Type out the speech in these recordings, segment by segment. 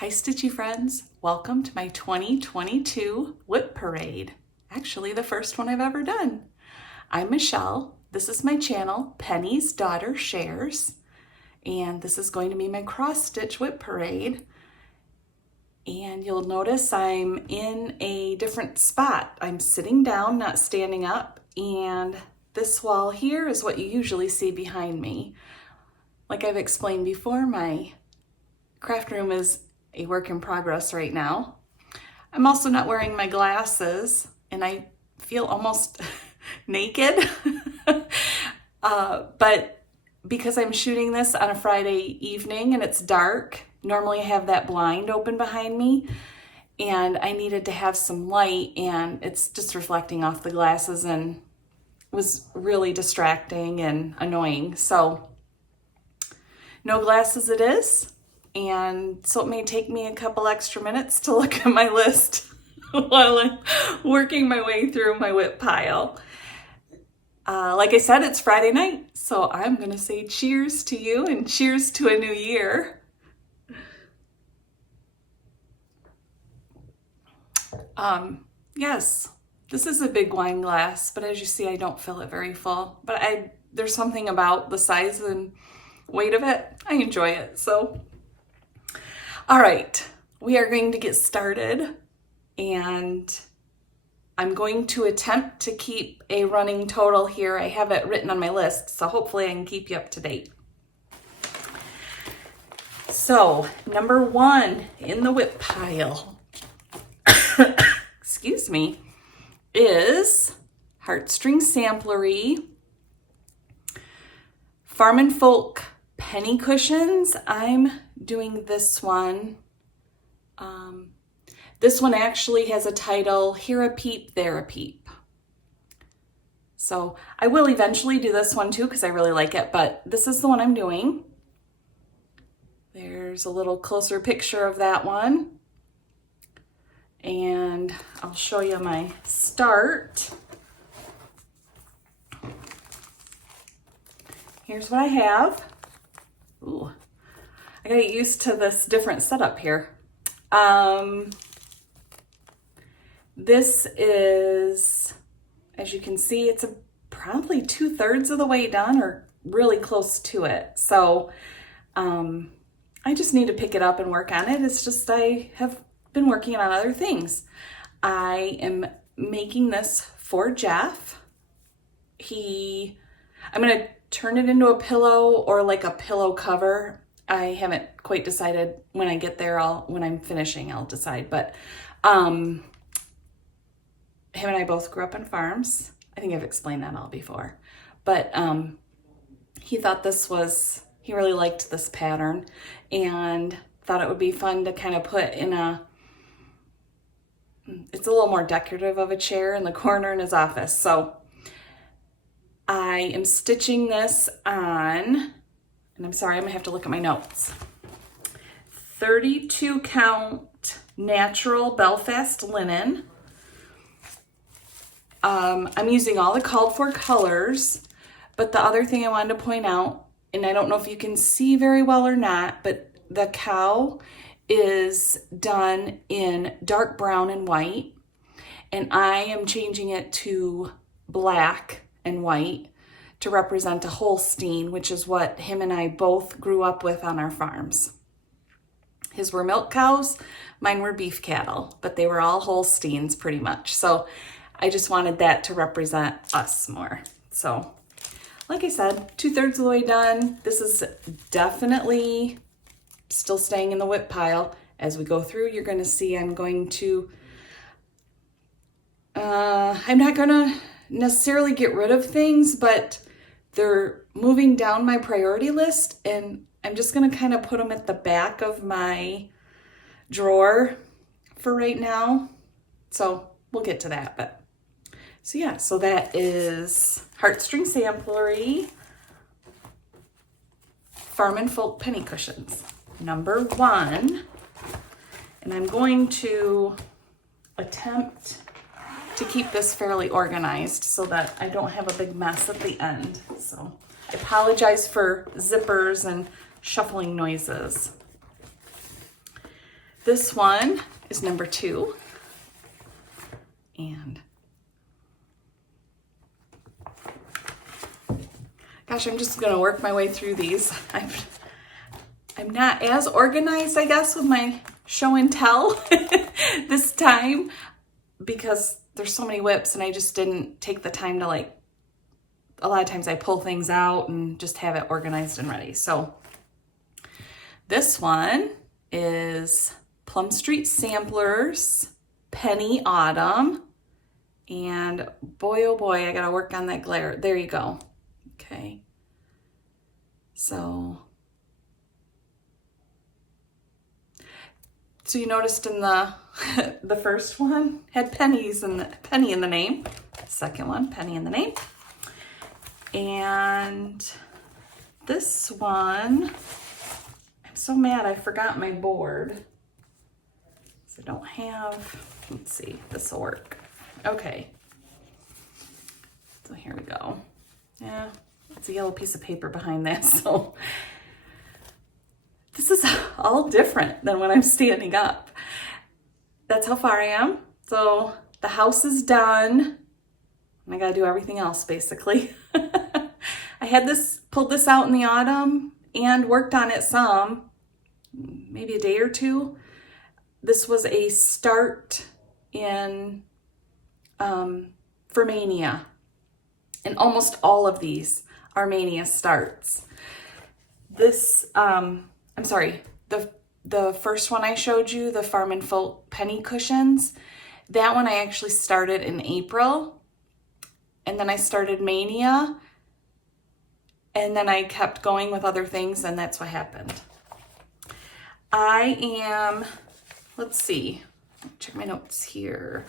Hi Stitchy friends, welcome to my 2022 WIP Parade. Actually the first one I've ever done. I'm Michelle, this is my channel, Penny's Daughter Shares, and this is going to be my cross stitch WIP Parade. And you'll notice I'm in a different spot. I'm sitting down, not standing up, and this wall here is what you usually see behind me. Like I've explained before, my craft room is a work in progress right now. I'm also not wearing my glasses and I feel almost naked. But because I'm shooting this on a Friday evening and it's dark, normally I have that blind open behind me and I needed to have some light and it's just reflecting off the glasses and it was really distracting and annoying. So no glasses it is. And so it may take me a couple extra minutes to look at my list while I'm working my way through my WIP pile. Like I said, it's Friday night, so I'm going to say cheers to you and cheers to a new year. Yes, this is a big wine glass, but as you see, I don't fill it very full. But there's something about the size and weight of it. I enjoy it, so... All right, we are going to get started and I'm going to attempt to keep a running total here. I have it written on my list, so hopefully I can keep you up to date. So, number one in the WIP pile, excuse me, is Heartstring Samplery Farm and Folk penny cushions. I'm doing this one. This one actually has a title, Here a Peep, There a Peep. So I will eventually do this one too because I really like it, but this is the one I'm doing. There's a little closer picture of that one. And I'll show you my start. Here's what I have. Ooh, I gotta get used to this different setup here. This is, as you can see, it's probably 2/3 of the way done or really close to it. So I just need to pick it up and work on it. It's just I have been working on other things. I am making this for Jeff. I'm gonna turn it into a pillow or like a pillow cover. I haven't quite decided. When I get there, when I'm finishing, I'll decide. But him and I both grew up on farms. I think I've explained that all before. But he thought he really liked this pattern and thought it would be fun to kind of put in it's a little more decorative of a chair in the corner in his office. So I am stitching this on, and I'm sorry, I'm gonna have to look at my notes. 32 count natural Belfast linen. I'm using all the called for colors, but the other thing I wanted to point out, and I don't know if you can see very well or not, but the cow is done in dark brown and white, and I am changing it to black and white to represent a Holstein, which is what him and I both grew up with on our farms. His were milk cows, mine were beef cattle, but they were all Holsteins pretty much. So I just wanted that to represent us more. So like I said, 2/3 of the way done. This is definitely still staying in the WIP pile. As we go through, you're gonna see I'm not gonna necessarily get rid of things, but they're moving down my priority list and I'm just gonna kind of put them at the back of my drawer for right now. So we'll get to that, but so yeah, so that is Heartstring Samplery Farm and Folk penny cushions, number one. And I'm going to attempt to keep this fairly organized so that I don't have a big mess at the end. So I apologize for zippers and shuffling noises. This one is number 2. And gosh, I'm just gonna work my way through these. I'm not as organized, I guess, with my show and tell this time because there's so many WIPs and I just didn't take the time to like, a lot of times I pull things out and just have it organized and ready. So this one is Plum Street Samplers, Penny Autumn, and boy, oh boy, I gotta work on that glare. There you go. Okay. So you noticed in the the first one had pennies and penny in the name. Second one, penny in the name. And this one, I'm so mad I forgot my board. So I don't have, let's see, this will work. Okay. So here we go. Yeah, it's a yellow piece of paper behind that, so this is all different than when I'm standing up. That's how far I am. So the house is done. And I gotta do everything else basically. I had pulled this out in the autumn and worked on it some, maybe a day or two. This was a start in for Mania. And almost all of these are Mania starts. This, I'm sorry, the first one I showed you, the Farm and Folk penny cushions, that one I actually started in April. And then I started Mania. And then I kept going with other things, and that's what happened. I am, let's see, check my notes here.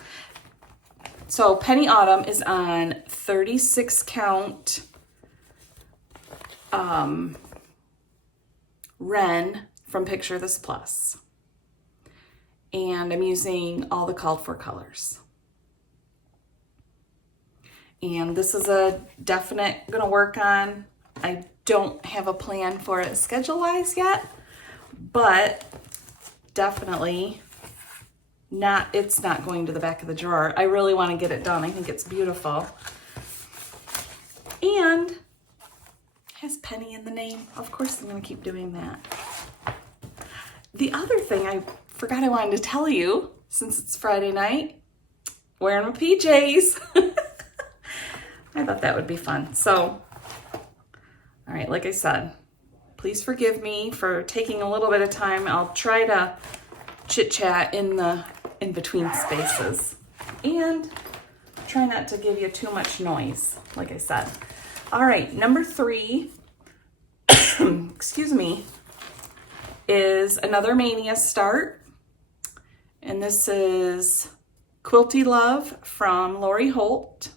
So Penny Autumn is on 36 count Ren from Picture This Plus. And I'm using all the called for colors. And this is a definite gonna work on. I don't have a plan for it schedule-wise yet, but definitely not, it's not going to the back of the drawer. I really want to get it done. I think it's beautiful. And it has Penny in the name. Of course I'm going to keep doing that. The other thing I forgot I wanted to tell you, since it's Friday night, wearing my PJs. I thought that would be fun. So, all right, like I said, please forgive me for taking a little bit of time. I'll try to chit chat in between spaces and try not to give you too much noise, like I said. All right, number 3, excuse me, is another Mania start. And this is Quilty Love from Lori Holt.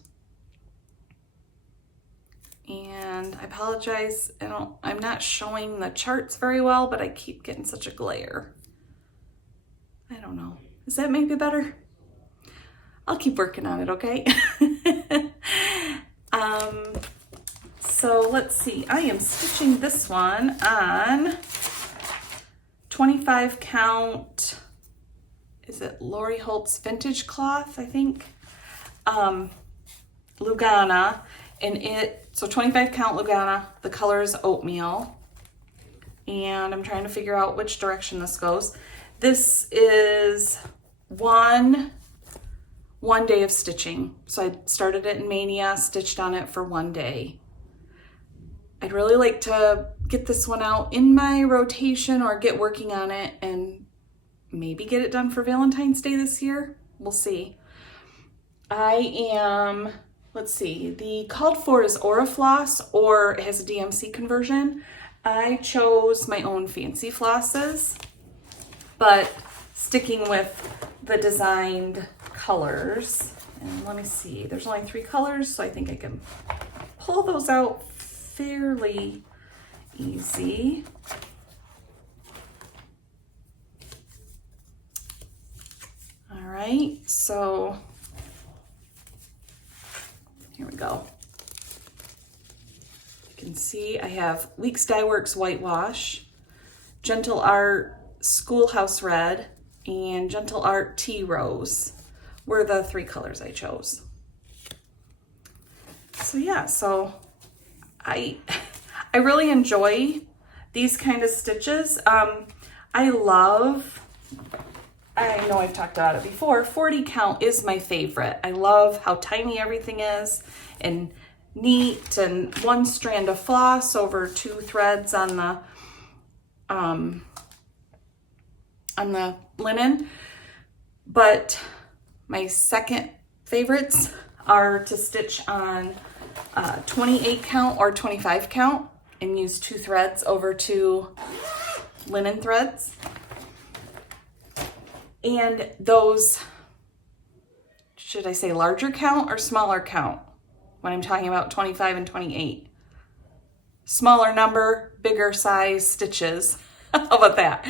And I apologize, I'm not showing the charts very well, but I keep getting such a glare. I don't know. Is that maybe better? I'll keep working on it, okay? So let's see. I am stitching this one on 25 count. Is it Lori Holt's Vintage Cloth, I think? Lugana. And so 25 count Lugana, the color is Oatmeal. And I'm trying to figure out which direction this goes. This is one day of stitching. So I started it in Mania, stitched on it for one day. I'd really like to get this one out in my rotation or get working on it and maybe get it done for Valentine's Day this year. We'll see. I am, let's see, the called for is Orifloss or it has a DMC conversion. I chose my own fancy flosses, but sticking with the designed colors. And let me see, there's only 3 colors, so I think I can pull those out fairly easy. All right, so here we go. You can see I have Weeks Dye Works Whitewash, Gentle Art Schoolhouse Red, and Gentle Art Tea Rose were the 3 colors I chose. So yeah, so I really enjoy these kind of stitches. I know I've talked about it before, 40 count is my favorite. I love how tiny everything is and neat, and 1 strand of floss over 2 threads on the linen. But my second favorites are to stitch on 28 count or 25 count and use 2 threads over 2 linen threads. And those, should I say larger count or smaller count when I'm talking about 25 and 28? Smaller number, bigger size stitches. How about that?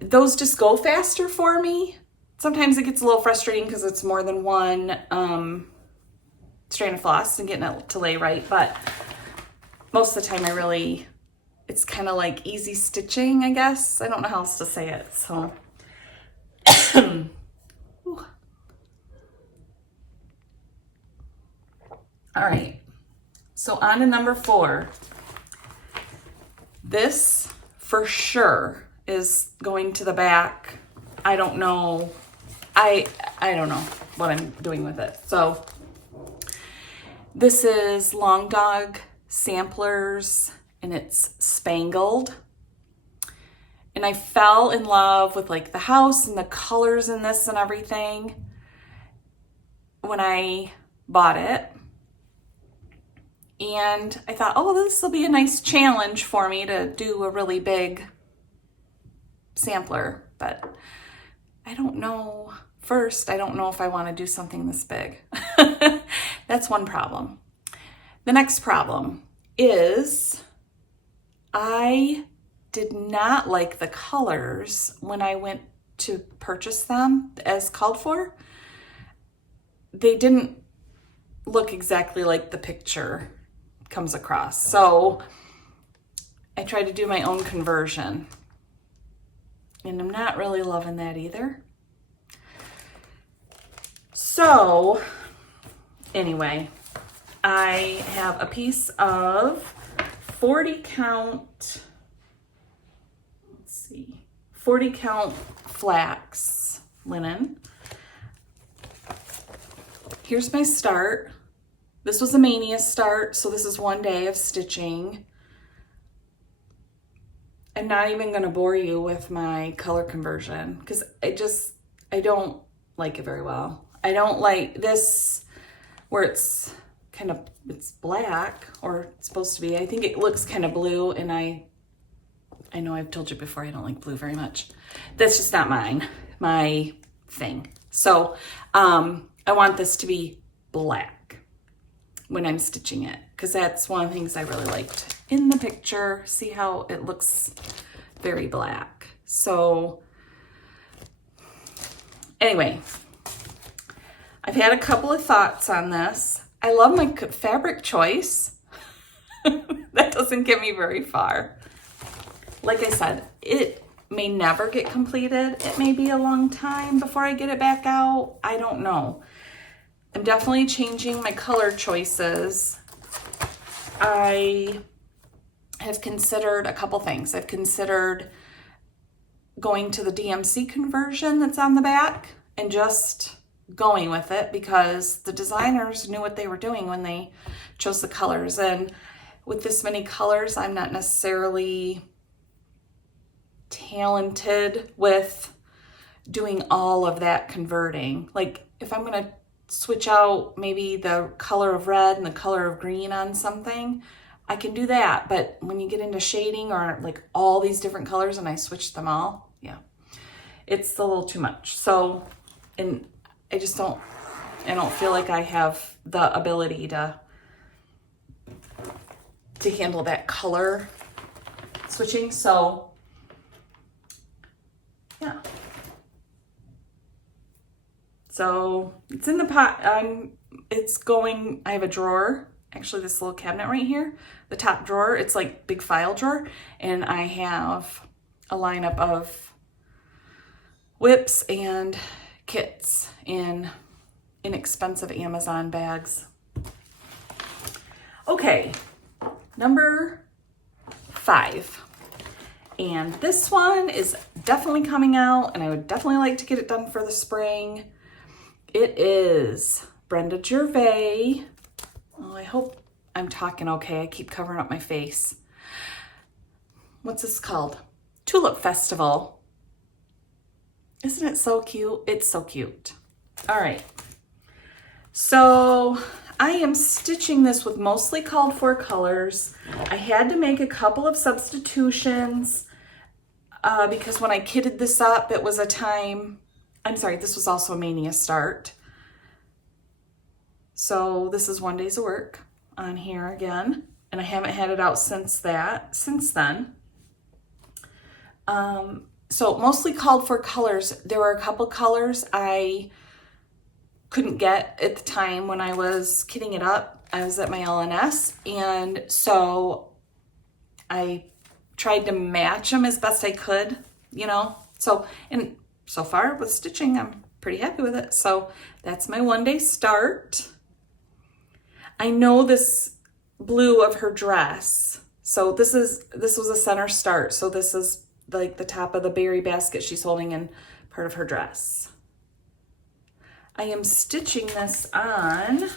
Those just go faster for me. Sometimes it gets a little frustrating because it's more than 1 strand of floss and getting it to lay right, but most of the time it's kind of like easy stitching, I guess. I don't know how else to say it, so. All right, so on to number 4. This for sure is going to the back. I don't know. I don't know what I'm doing with it. So this is Long Dog Samplers, and it's Spangled. And I fell in love with like the house and the colors in this and everything when I bought it. And I thought, oh, this will be a nice challenge for me to do a really big sampler. But I don't know. First, I don't know if I want to do something this big. That's one problem. The next problem is I did not like the colors when I went to purchase them as called for. They didn't look exactly like the picture comes across. So I tried to do my own conversion, and I'm not really loving that either. So anyway, I have a piece of 40 count, 40 count flax linen. Here's my start. This was a mania start, so this is 1 day of stitching. I'm not even going to bore you with my color conversion because I don't like it very well. I don't like this where it's black, or it's supposed to be. I think it looks kind of blue, and I know I've told you before I don't like blue very much. That's just not my thing. So I want this to be black when I'm stitching it, because that's one of the things I really liked in the picture. See how it looks very black. So anyway, I've had a couple of thoughts on this. I love my fabric choice. That doesn't get me very far. Like I said, it may never get completed. It may be a long time before I get it back out. I don't know. I'm definitely changing my color choices. I have considered a couple things. I've considered going to the DMC conversion that's on the back and just going with it, because the designers knew what they were doing when they chose the colors. And with this many colors, I'm not necessarily talented with doing all of that converting. Like if I'm going to switch out maybe the color of red and the color of green on something, I can do that. But when you get into shading or like all these different colors and I switch them all, yeah, it's a little too much. So, and I don't feel like I have the ability to handle that color switching. So yeah. So it's in the pot. I have a drawer, actually this little cabinet right here, the top drawer, it's like big file drawer. And I have a lineup of WIPs and kits in inexpensive Amazon bags. Okay, number 5. And this one is definitely coming out, and I would definitely like to get it done for the spring. It is Brenda Gervais. Oh, I hope I'm talking okay. I keep covering up my face. What's this called? Tulip Festival. Isn't it so cute? It's so cute. All right. So I am stitching this with mostly called for colors. I had to make a couple of substitutions because when I kitted this up, it was a time, I'm sorry, this was also a Mania start. So this is 1 day's of work on here again, and I haven't had it out since then. So mostly called for colors. There were a couple colors I couldn't get at the time when I was kitting it up. I was at my LNS, and so I tried to match them as best I could, you know. So, and so far with stitching, I'm pretty happy with it. So that's my 1 day start. I know this blue of her dress. So this was a center start. So this is like the top of the berry basket she's holding in part of her dress. I am stitching this on,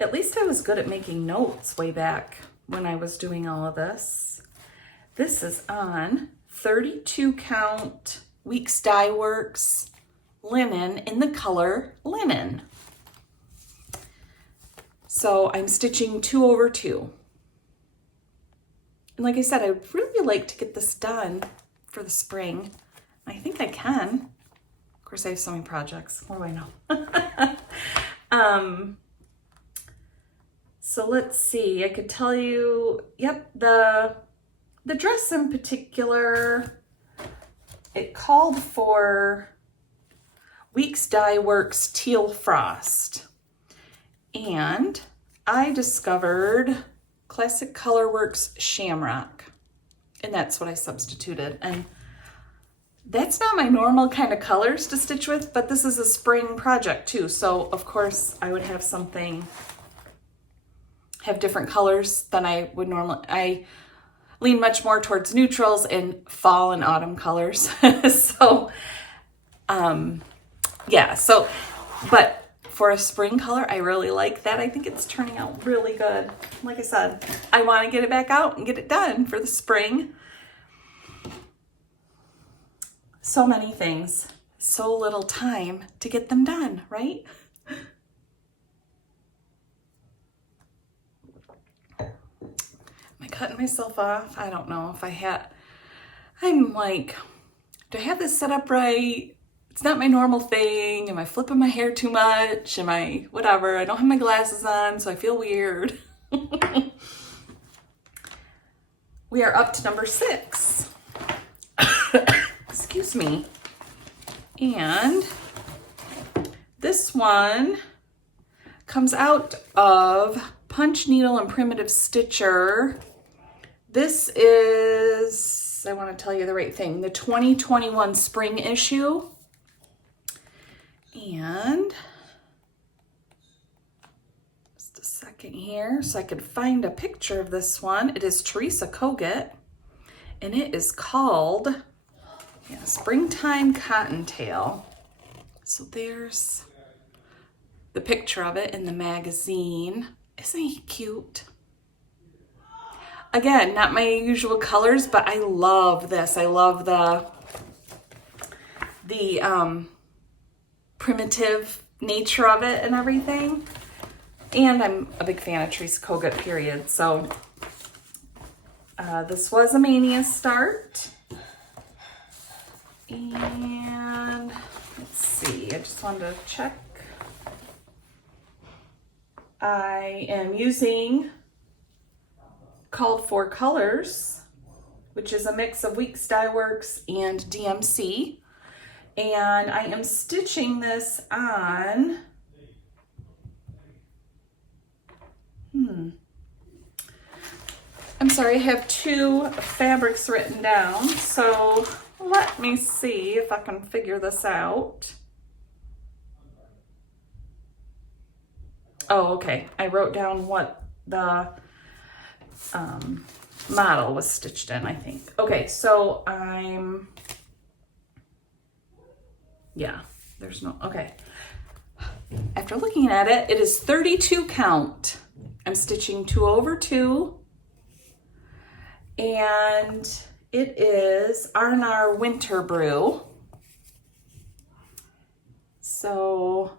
at least I was good at making notes way back when I was doing all of this. This is on 32 count Weeks Dye Works linen in the color linen. So I'm stitching 2/2. And like I said, I'd really like to get this done for the spring. I think I can. Of course, I have so many projects. What do I know? So let's see. I could tell you, yep, the dress in particular, it called for Weeks Dye Works Teal Frost. And I discovered Classic Colorworks Shamrock, and that's what I substituted. And that's not my normal kind of colors to stitch with, but this is a spring project too. So of course I would have different colors than I would normally. I lean much more towards neutrals and fall and autumn colors. So, yeah, so, but for a spring color, I really like that. I think it's turning out really good. Like I said, I want to get it back out and get it done for the spring. So many things, so little time to get them done, right? Am I cutting myself off? I don't know if I had. I'm like, do I have this set up right? It's not my normal thing. Am I flipping my hair too much? Am I whatever? I don't have my glasses on, so I feel weird. We are up to number 6. Excuse me. And this one comes out of Punch Needle and Primitive Stitcher. This is, I want to tell you the right thing, the 2021 spring issue. And just a second here so I could find a picture of this one. It is Teresa Kogut, and it is called Springtime Cottontail. So there's the picture of it in the magazine. Isn't he cute? Again, not my usual colors, but I love this. I love the primitive nature of it and everything. And I'm a big fan of Teresa Kogut, period. So this was a Mania start. And let's see, I just wanted to check. I am using Called For Colors, which is a mix of Weeks Dye Works and DMC. And I am stitching this on, I'm sorry, I have two fabrics written down, so let me see if I can figure this out. Oh, okay. I wrote down what the model was stitched in, I think. Okay, so yeah, there's no, okay. After looking at it, it is 32 count. I'm stitching 2 over 2. And it is R&R Winter Brew. So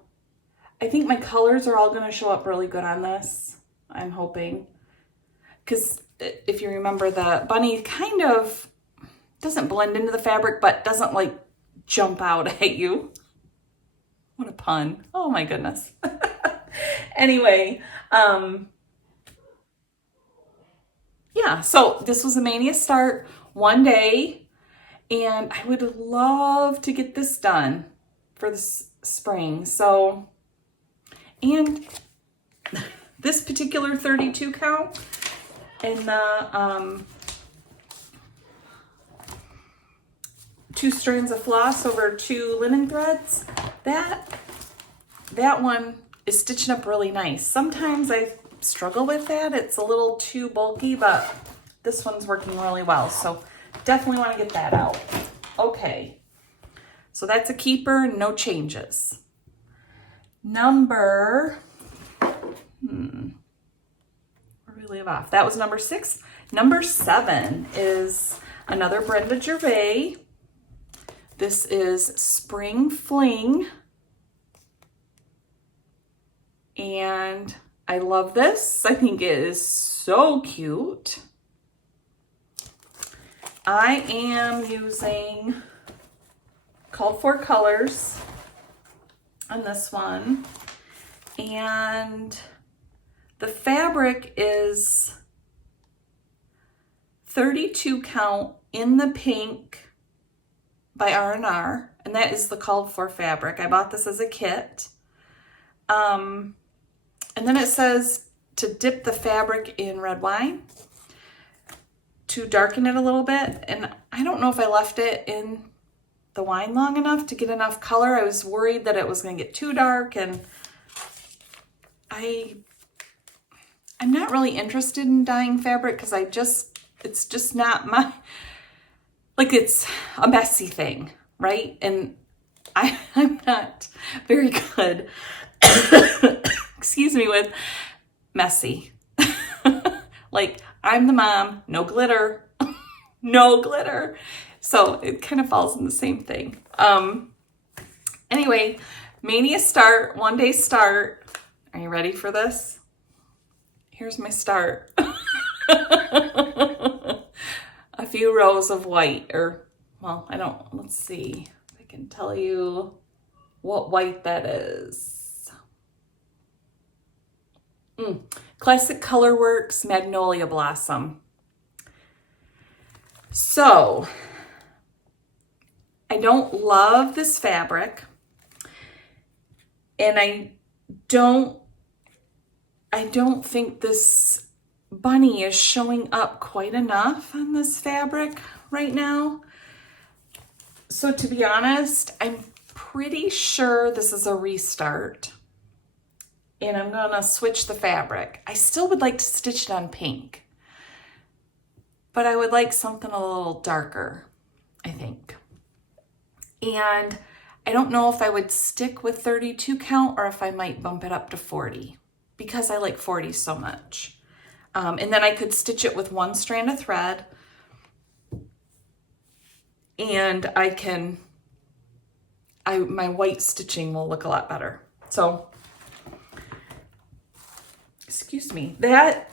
I think my colors are all going to show up really good on this. I'm hoping. Because if you remember, the bunny kind of doesn't blend into the fabric, but doesn't like jump out at you. What a pun. Oh my goodness. Anyway, yeah, so this was a Mania start one day, and I would love to get this done for this spring. So, and this particular 32 count and the 2 strands of floss over 2 linen threads, that one is stitching up really nice. Sometimes I struggle with that. It's a little too bulky, but this one's working really well. So definitely want to get that out. Okay. So that's a keeper, no changes. Number, where do we leave off? That was number 6. Number 7 is another Brenda Gervais. This is Spring Fling. And I love this. I think it is so cute. I am using called for colors on this one. And the fabric is 32 count in the pink by R&R. And that is the called for fabric. I bought this as a kit. And then it says to dip the fabric in red wine to darken it a little bit. And I don't know if I left it in the wine long enough to get enough color. I was worried that it was going to get too dark, and I'm not really interested in dyeing fabric because it's just not my, like, it's a messy thing, right? And I'm not very good excuse me, with messy. Like, I'm the mom, no glitter, no glitter. So it kind of falls in the same thing. Anyway, Mania start, one day start. Are you ready for this? Here's my start. A few rows of white, or, well, let's see if I can tell you what white that is. Classic Colorworks Magnolia Blossom. So, I don't love this fabric, and I don't think this bunny is showing up quite enough on this fabric right now. So to be honest, I'm pretty sure this is a restart. And I'm gonna switch the fabric. I still would like to stitch it on pink, but I would like something a little darker, I think. And I don't know if I would stick with 32 count or if I might bump it up to 40 because I like 40 so much. And then I could stitch it with 1 strand of thread, and my white stitching will look a lot better. So, excuse me, that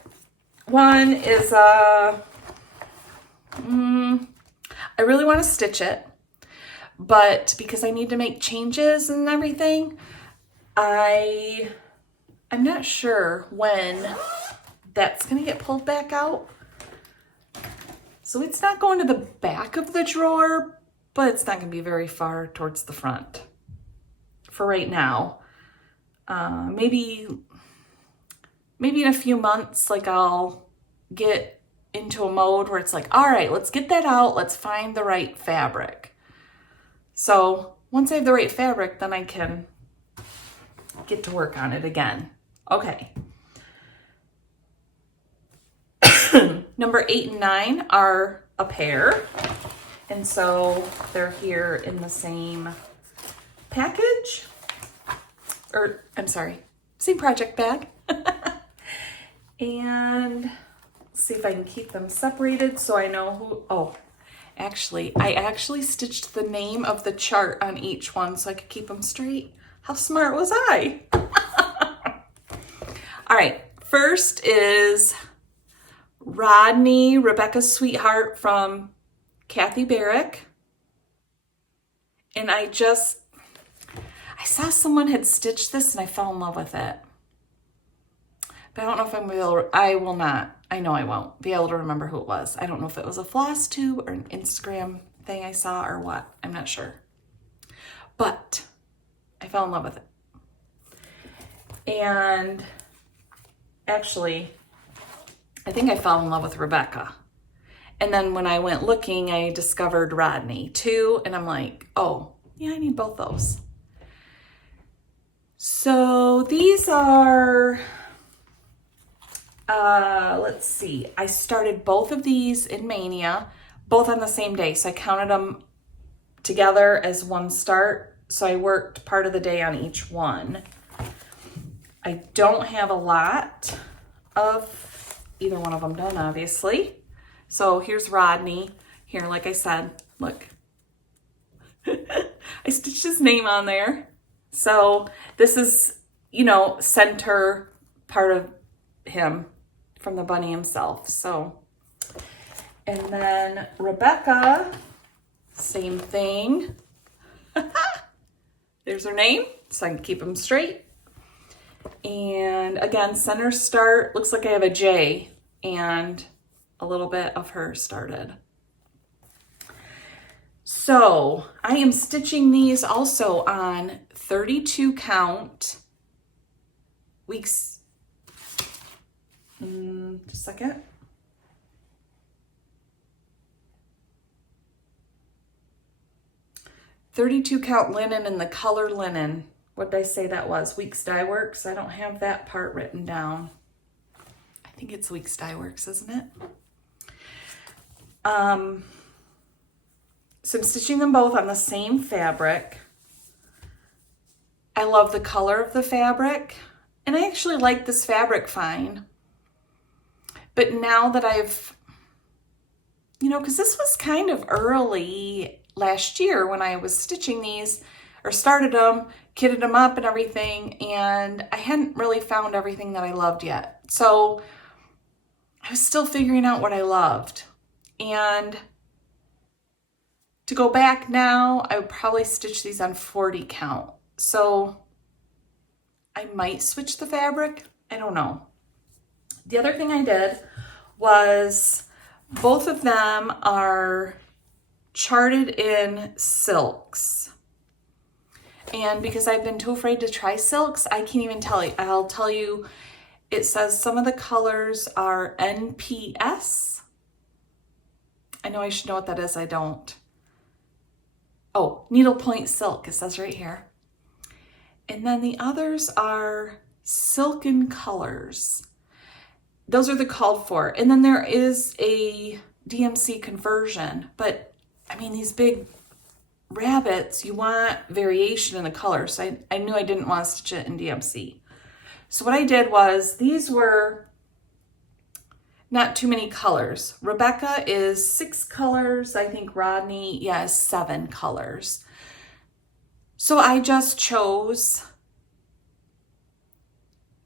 one is, I really want to stitch it, but because I need to make changes and everything, I'm not sure when that's going to get pulled back out. So it's not going to the back of the drawer, but it's not going to be very far towards the front for right now. Maybe in a few months, like, I'll get into a mode where it's like, all right, let's get that out. Let's find the right fabric. So once I have the right fabric, then I can get to work on it again. Okay. Number 8 and 9 are a pair. And so they're here in the same package. Or, I'm sorry, same project bag. And let's see if I can keep them separated so I know who, oh, actually, I actually stitched the name of the chart on each one so I could keep them straight. How smart was I? All right, first is Rodney, Rebecca's Sweetheart from Kathy Barrick. And I saw someone had stitched this and I fell in love with it. But I don't know if I'm gonna be able to, I will not, I know I won't be able to remember who it was. I don't know if it was a Flosstube or an Instagram thing I saw or what. I'm not sure. But I fell in love with it. And actually, I think I fell in love with Rebecca. And then when I went looking, I discovered Rodney too. And I'm like, oh, yeah, I need both those. So these are, let's see. I started both of these in Mania, both on the same day. So I counted them together as one start. So I worked part of the day on each one. I don't have a lot of either one of them done, obviously. So here's Rodney. Here, like I said, look. I stitched his name on there. So this is, you know, center part of him from the bunny himself. So, and then Rebecca, same thing. There's her name, so I can keep them straight. And again, center start, looks like I have a J and a little bit of her started. So I am stitching these also on 32 count weeks. Just a second. "32 count linen in the color linen." What did I say that was? Weeks Dye Works. I don't have that part written down. I think it's Weeks Dye Works, isn't it? So I'm stitching them both on the same fabric. I love the color of the fabric, and I actually like this fabric fine. But now that I've, you know, because this was kind of early last year when I was stitching these, or started them, kitted them up and everything, and I hadn't really found everything that I loved yet. So I was still figuring out what I loved. And to go back now, I would probably stitch these on 40 count. So I might switch the fabric. I don't know. The other thing I did was both of them are charted in silks. And because I've been too afraid to try silks, I can't even tell you. I'll tell you, it says some of the colors are NPS. I know I should know what that is. I don't. Oh, needlepoint silk, it says right here. And then the others are silken colors. Those are the called for. And then there is a DMC conversion. But, I mean, these big rabbits, you want variation in the color. So I knew I didn't want to stitch it in DMC. So what I did was, these were not too many colors. Rebecca is 6 colors. I think Rodney, yeah, is 7 colors. So I just chose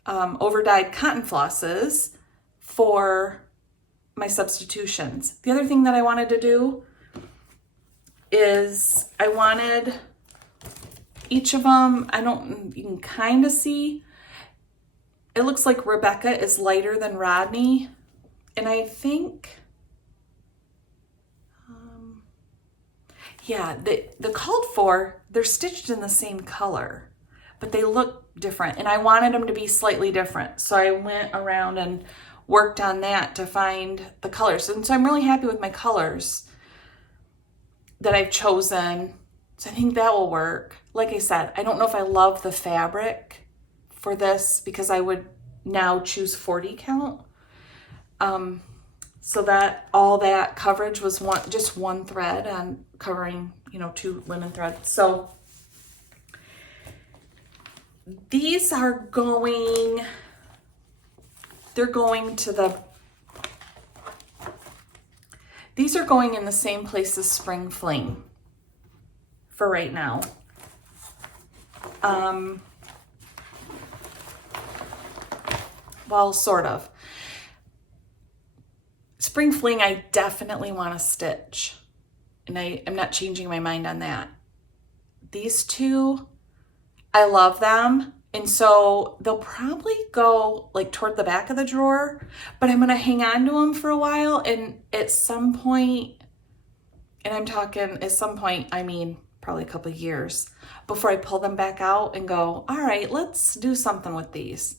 over-dyed cotton flosses for my substitutions. The other thing that I wanted to do is I wanted each of them, you can kind of see, it looks like Rebecca is lighter than Rodney. And I think, yeah, the called for, they're stitched in the same color, but they look different. And I wanted them to be slightly different. So I went around and worked on that to find the colors. And so I'm really happy with my colors that I've chosen. So I think that will work. Like I said, I don't know if I love the fabric for this because I would now choose 40 count. So that all that coverage was just one thread on covering, you know, 2 linen threads. So these are going, they're going to the, these are going in the same place as Spring Fling for right now. Well, sort of. Spring Fling, I definitely want to stitch, and I'm not changing my mind on that. These two, I love them, and so they'll probably go like toward the back of the drawer, but I'm going to hang on to them for a while, and at some point, and I'm talking at some point, I mean probably a couple of years, before I pull them back out and go, all right, let's do something with these.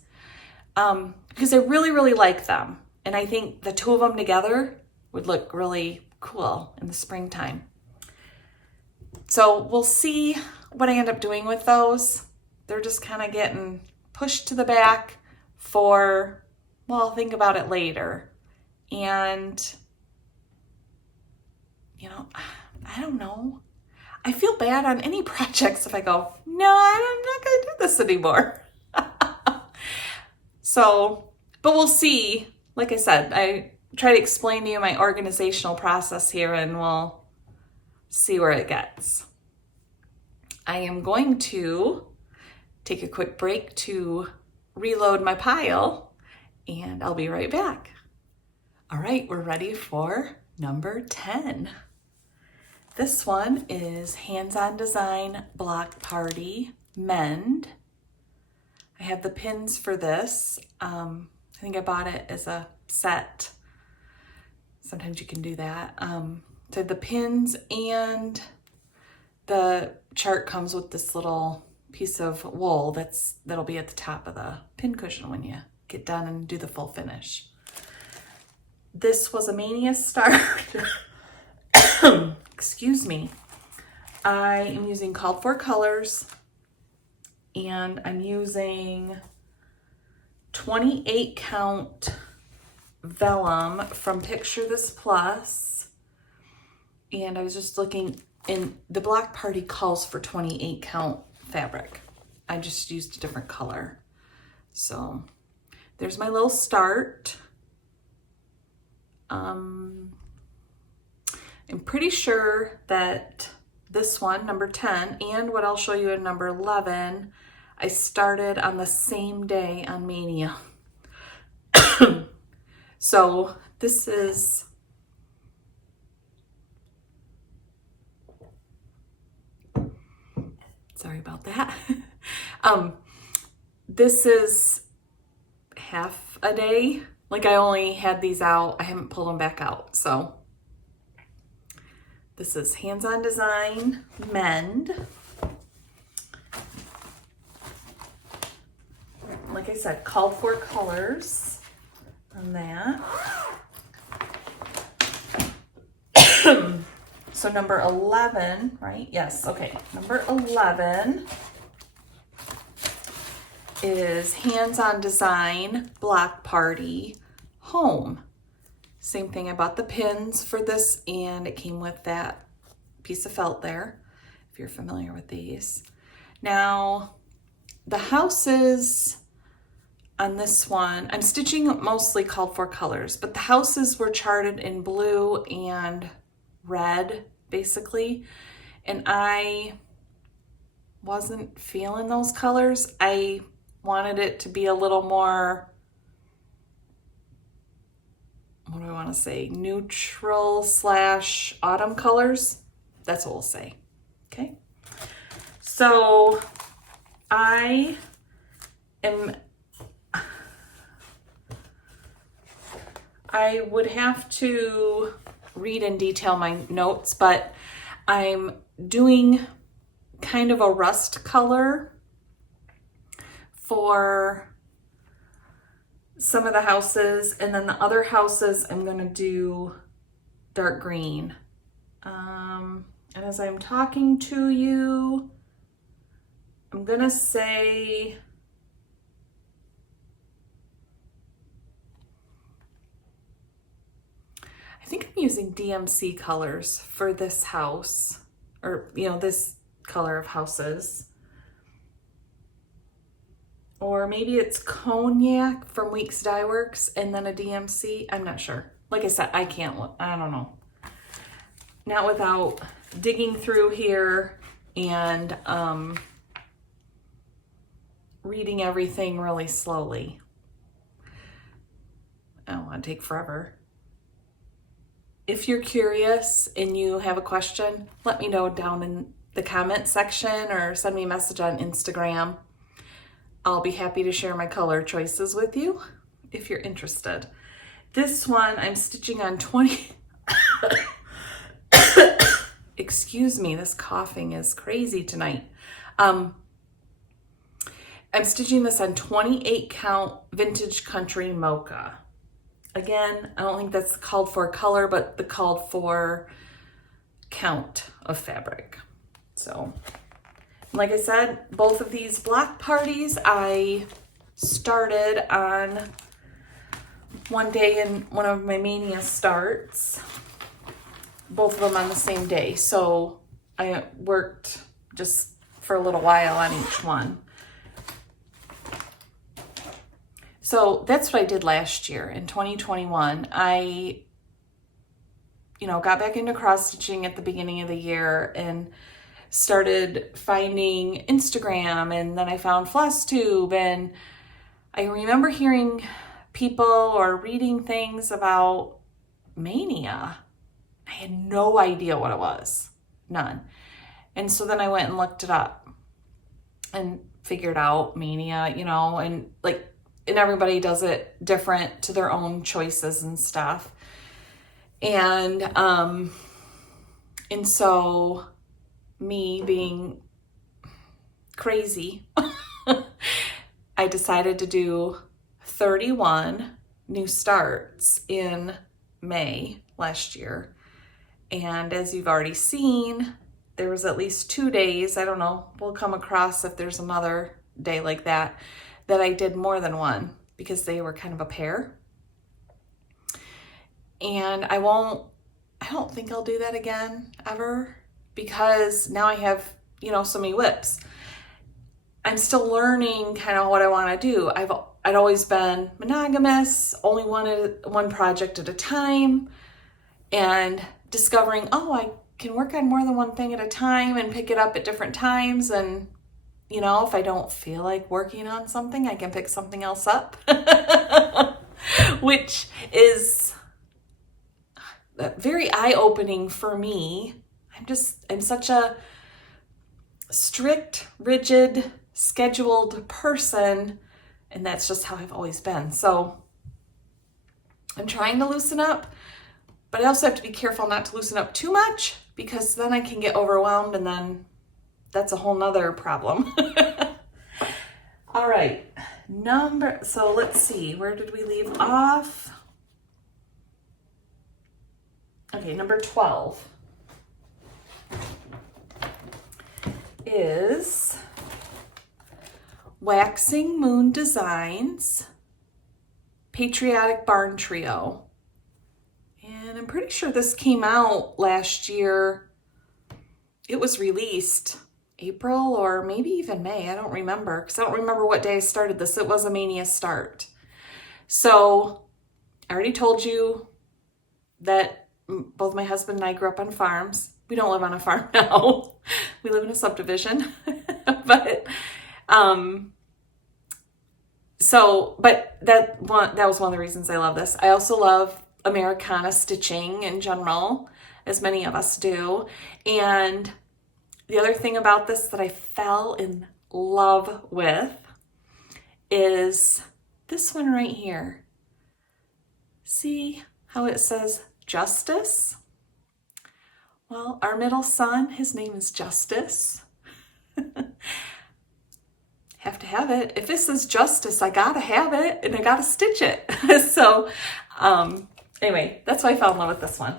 Because I really, really like them. And I think the two of them together would look really cool in the springtime. So we'll see what I end up doing with those. They're just kind of getting pushed to the back for, well, I'll think about it later. And, you know, I don't know. I feel bad on any projects if I go, no, I'm not going to do this anymore. So, but we'll see. Like I said, I try to explain to you my organizational process here, and we'll see where it gets. I am going to take a quick break to reload my pile, and I'll be right back. All right, we're ready for number 10. This one is Hands-On Design Block Party Mend. I have the pins for this. I think I bought it as a set. Sometimes you can do that. So the pins, and the chart comes with this little piece of wool that'll be at the top of the pin cushion when you get done and do the full finish. This was a mania start. Excuse me. I am using called for colors, and I'm using 28 count vellum from Picture This Plus. And I was just looking, and the Block Party calls for 28 count fabric. I just used a different color. So there's my little start. I'm pretty sure that this one, number 10, and what I'll show you in number 11, I started on the same day on Mania. So this is, sorry about that. This is half a day. Like, I only had these out, I haven't pulled them back out. So this is Hands-On Design Mend. Like I said, called for colors on that. So number 11, right? Yes, okay. Number 11 is Hands-On Design Block Party Home. Same thing, I bought the pins for this, and it came with that piece of felt there, if you're familiar with these. Now, the houses on this one, I'm stitching mostly called for colors, but the houses were charted in blue and red, basically, and I wasn't feeling those colors. I wanted it to be a little more, what do I want to say, neutral / autumn colors. That's what we'll say. Okay. So I would have to read in detail my notes, but I'm doing kind of a rust color for some of the houses, and then the other houses I'm gonna do dark green. And as I'm talking to you, I'm gonna say I think I'm using DMC colors for this house, or this color of houses. Or maybe it's Cognac from Weeks Dye Works and then a DMC. I'm not sure. Like I said, I don't know. Not without digging through here and reading everything really slowly. I don't want to take forever. If you're curious and you have a question, let me know down in the comment section or send me a message on Instagram. I'll be happy to share my color choices with you if you're interested. This one I'm stitching on 20. Excuse me, this coughing is crazy tonight. I'm stitching this on 28 count Vintage Country Mocha. Again, I don't think that's called for color, but the called for count of fabric. So, like I said, both of these block parties I started on one day in one of my Mania starts, both of them on the same day. So I worked just for a little while on each one. So that's what I did last year in 2021. I, got back into cross stitching at the beginning of the year and started finding Instagram, and then I found Flosstube, and I remember hearing people or reading things about Mania. I had no idea what it was. None. And so then I went and looked it up and figured out Mania, and everybody does it different to their own choices and stuff. And so me being crazy, I decided to do 31 new starts in May last year. And as you've already seen, there was at least 2 days, I don't know, we'll come across if there's another day like that I did more than one because they were kind of a pair. And I don't think I'll do that again ever because now I have, so many WIPs. I'm still learning kind of what I want to do. I'd always been monogamous, only one project at a time, and discovering, I can work on more than one thing at a time and pick it up at different times. And if I don't feel like working on something, I can pick something else up, which is very eye-opening for me. I'm such a strict, rigid, scheduled person, and that's just how I've always been. So I'm trying to loosen up, but I also have to be careful not to loosen up too much because then I can get overwhelmed, and then that's a whole nother problem. All right, so let's see, where did we leave off? Okay, number 12 is Waxing Moon Designs Patriotic Barn Trio. And I'm pretty sure this came out last year. It was released April or maybe even May. I don't remember because I don't remember what day I started this. It was a Mania start. So I already told you that both my husband and I grew up on farms. We don't live on a farm now. We live in a subdivision. But that was one of the reasons I love this. I also love Americana stitching in general, as many of us do. And the other thing about this that I fell in love with is this one right here. See how it says Justice? Well, our middle son, his name is Justice. have to have it. If this is Justice, I gotta have it and I gotta stitch it. So anyway, that's why I fell in love with this one.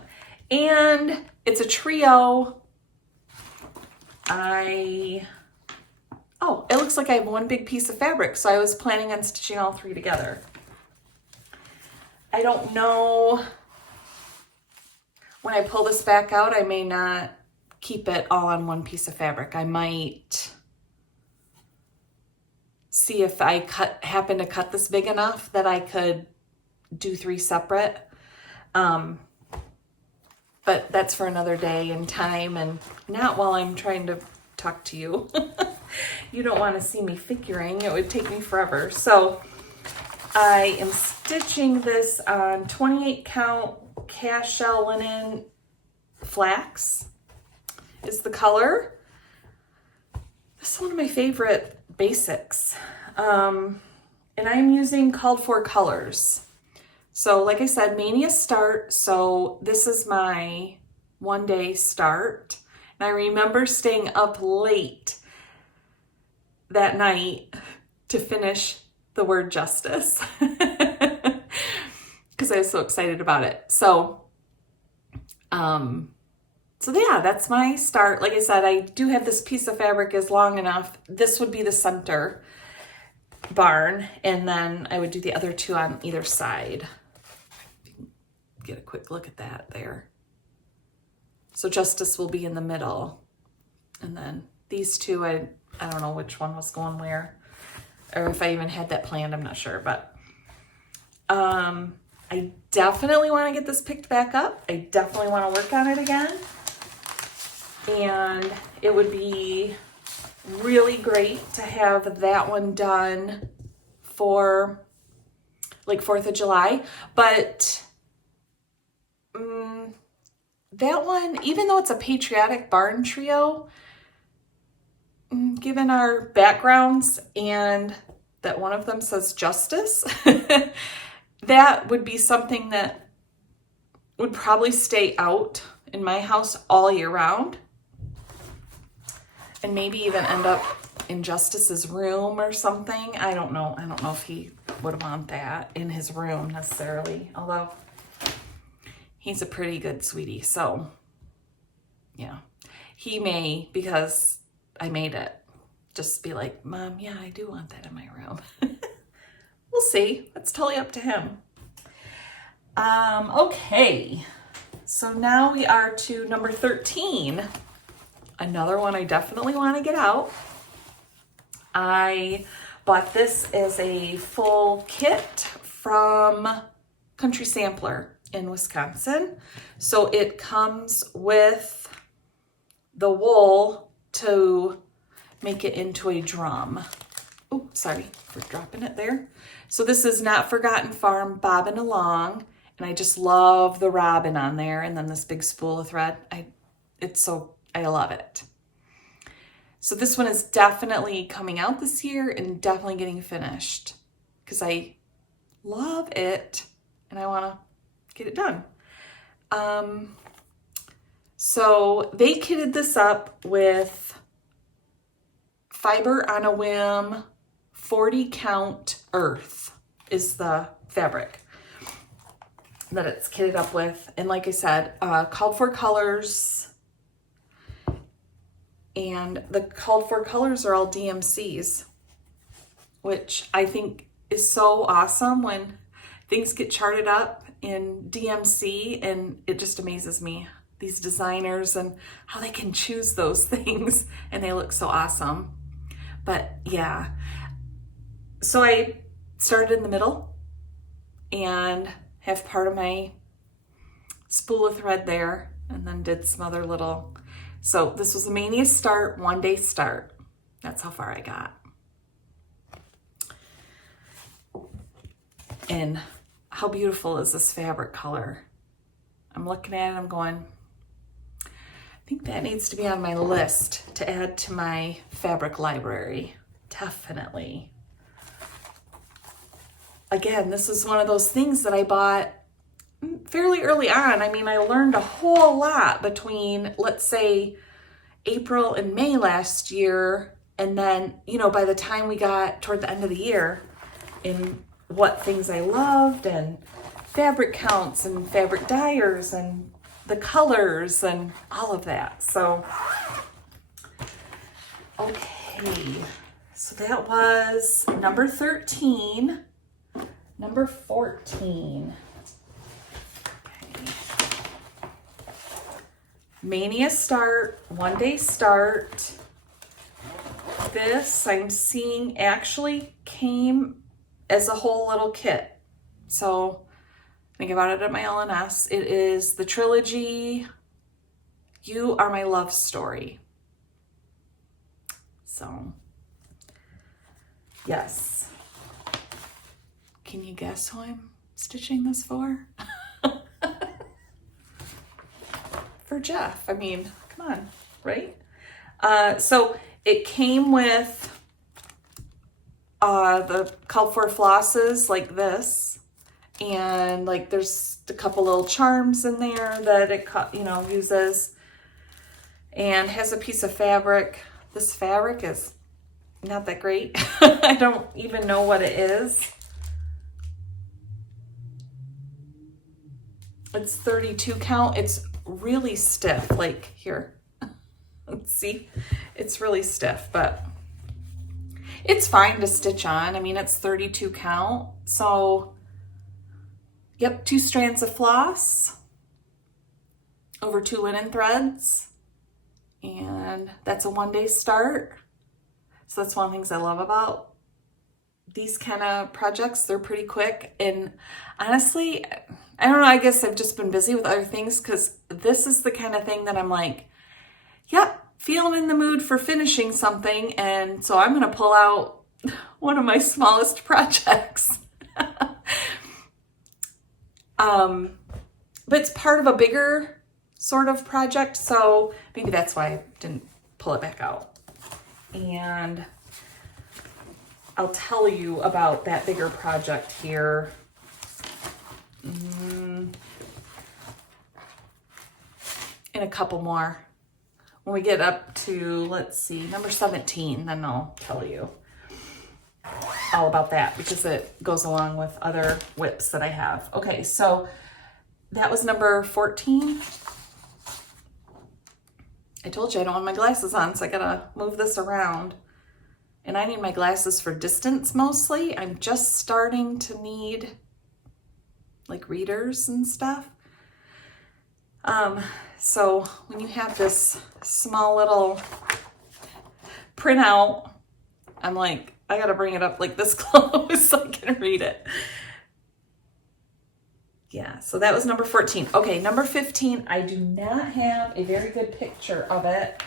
And it's a trio. Oh, it looks like I have one big piece of fabric, so I was planning on stitching all three together. I don't know, when I pull this back out, I may not keep it all on one piece of fabric. I might see if I happen to cut this big enough that I could do three separate. But that's for another day and time, and not while I'm trying to talk to you. You don't want to see me figuring. It would take me forever. So I am stitching this on 28 count cast shell linen flax is the color. This is one of my favorite basics. And I'm using called for colors. So like I said, Mania start. So this is my 1 day start. And I remember staying up late that night to finish the word justice because I was so excited about it. So yeah, that's my start. Like I said, I do have this piece of fabric is long enough. This would be the center barn, and then I would do the other two on either side. Get a quick look at that there. So justice will be in the middle, and then these two, I don't know which one was going where, or if I even had that planned, I'm not sure, but I definitely want to get this picked back up. I definitely want to work on it again. And it would be really great to have that one done for like 4th of July. But that one, even though it's a patriotic barn trio, given our backgrounds and that one of them says justice, that would be something that would probably stay out in my house all year round, and maybe even end up in Justice's room or something. I don't know if he would want that in his room necessarily, although he's a pretty good sweetie. So yeah, he may, because I made it, just be like, Mom, yeah, I do want that in my room. We'll see. That's totally up to him. Okay, so now we are to number 13. Another one I definitely want to get out. I bought this as a full kit from Country Sampler in Wisconsin. So it comes with the wool to make it into a drum. Oh, sorry for dropping it there. So this is Notforgotten Farm Bobbin Along, and I just love the robin on there, and then this big spool of thread. I love it. So this one is definitely coming out this year and definitely getting finished because I love it and I want to get it done. So they kitted this up with Fiber on a Whim 40 count earth is the fabric that it's kitted up with. And like I said, called for colors. And the called for colors are all DMCs, which I think is so awesome when things get charted up in DMC, and it just amazes me, these designers and how they can choose those things and they look so awesome. But yeah, so I started in the middle and have part of my spool of thread there, and then did some other little. So this was a Mania start, 1 day start. That's how far I got. And how beautiful is this fabric color? I'm looking at it, I'm going, I think that needs to be on my list to add to my fabric library. Definitely. Again, this is one of those things that I bought fairly early on. I mean, I learned a whole lot between, let's say, April and May last year And then, you know, by the time we got toward the end of the year, in what things I loved and fabric counts and fabric dyers and the colors and all of that. So, okay. So that was number 13. Number 14. Okay. Mania start, 1 day start. This I'm seeing actually came as a whole little kit. So think about it at my LNS. It is the Trilogy, You Are My Love Story. So, yes. Can you guess who I'm stitching this for? For Jeff. I mean, come on, right? So it came with the called for flosses like this, and like there's a couple little charms in there that it uses, and has a piece of fabric. This fabric is not that great. I don't even know what it is. It's 32 count. It's really stiff. Like here, let's see, it's really stiff, but it's fine to stitch on. I mean, it's 32 count. So, yep, 2 strands of floss over 2 linen threads. And that's a 1 day start. So that's one of the things I love about these kind of projects. They're pretty quick. And honestly, I don't know, I guess I've just been busy with other things, because this is the kind of thing that I'm like, yep, feeling in the mood for finishing something. And so I'm going to pull out one of my smallest projects. But it's part of a bigger sort of project, so maybe that's why I didn't pull it back out. And I'll tell you about that bigger project here. In a couple more. When we get up to, let's see, number 17, then I'll tell you all about that, because it goes along with other WIPs that I have. Okay, so that was number 14. I told you I don't have my glasses on, so I gotta move this around. And I need my glasses for distance mostly. I'm just starting to need like readers and stuff. So when you have this small little printout, I'm like, I gotta bring it up like this close so I can read it. Yeah, so that was number 14. Okay, number 15, I do not have a very good picture of it.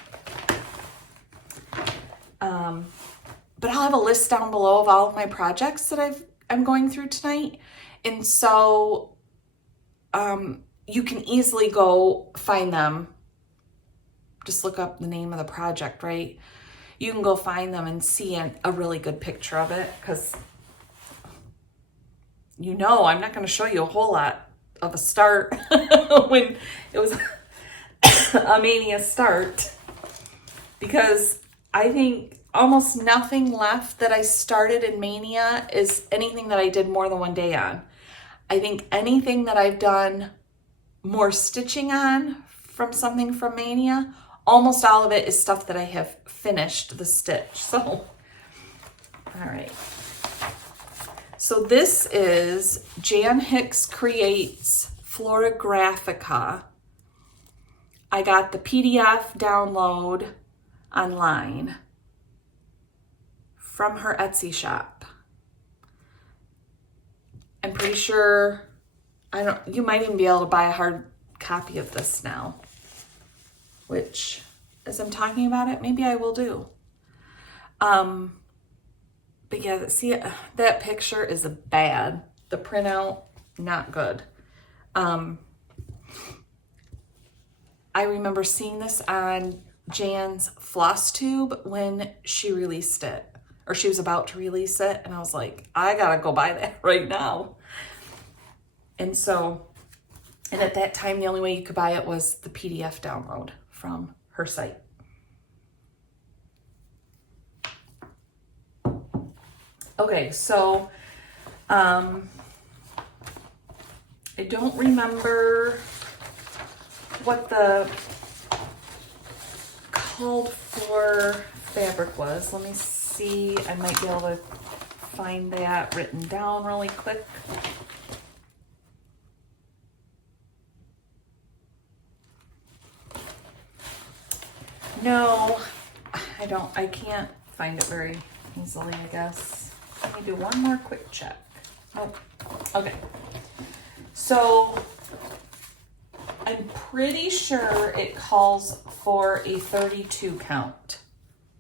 But I'll have a list down below of all of my projects that I'm going through tonight. And so you can easily go find them. Just look up the name of the project, right? You can go find them and see a really good picture of it, because you know I'm not going to show you a whole lot of a start when it was a Mania start, because I think almost nothing left that I started in Mania is anything that I did more than 1 day on. I think anything that I've done more stitching on from something from Mania, almost all of it is stuff that I have finished the stitch. So, all right. So this is Jan Hicks Creates Florigraphica. I got the PDF download online from her Etsy shop. I'm pretty sure, you might even be able to buy a hard copy of this now, which, as I'm talking about it, maybe I will do. But yeah, see, that picture is bad. The printout, not good. I remember seeing this on Jan's Flosstube when she released it, or she was about to release it, and I was like, I gotta go buy that right now. And at that time, the only way you could buy it was the PDF download from her site. Okay, so I don't remember what the called for fabric was. Let me see. I might be able to find that written down really quick. No, I can't find it very easily, I guess. Let me do one more quick check. Oh, okay. So I'm pretty sure it calls for a 32 count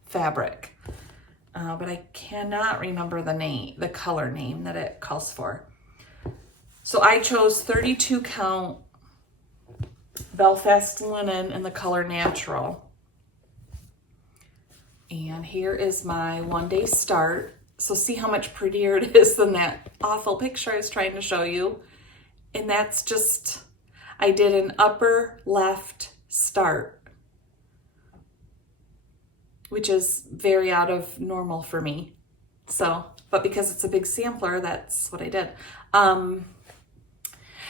fabric, but I cannot remember the color name that it calls for. So I chose 32 count Belfast linen in the color natural. And here is my 1 day start. So see how much prettier it is than that awful picture I was trying to show you. And that's just, I did an upper left start, which is very out of normal for me. So, but because it's a big sampler, that's what I did.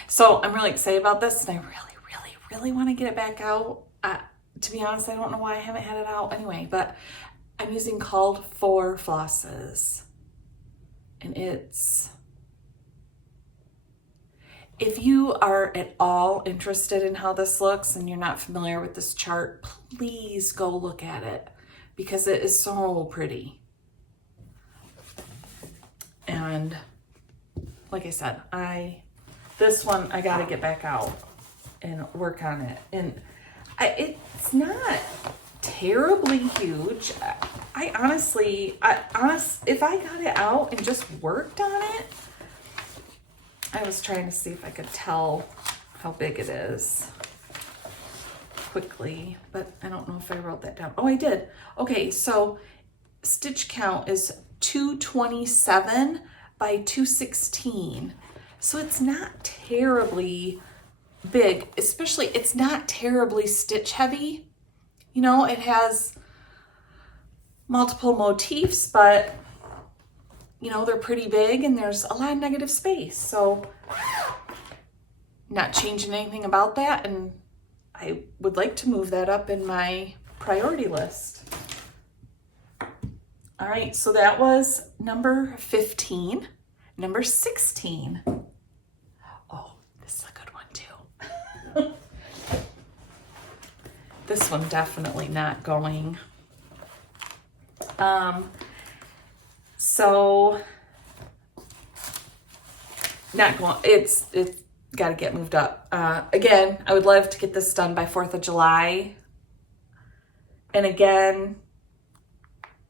So I'm really excited about this, and I really want to get it back out. To be honest, I don't know why I haven't had it out anyway, but I'm using called for flosses. And it's, if you are at all interested in how this looks and you're not familiar with this chart, please go look at it because it is so pretty. And like I said, this one I gotta get back out and work on it. And it's not terribly huge. I honestly, if I got it out and just worked on it, I was trying to see if I could tell how big it is quickly, but I don't know if I wrote that down. Oh, I did. Okay, so stitch count is 227 by 216. So it's not terribly big, especially it's not terribly stitch heavy. You know, it has multiple motifs, but you know, they're pretty big and there's a lot of negative space. So not changing anything about that. And I would like to move that up in my priority list. All right, so that was number 15. Number 16. Oh, this is a good one too. This one definitely not going. So not going, it's got to get moved up. Again, I would love to get this done by 4th of July. And again,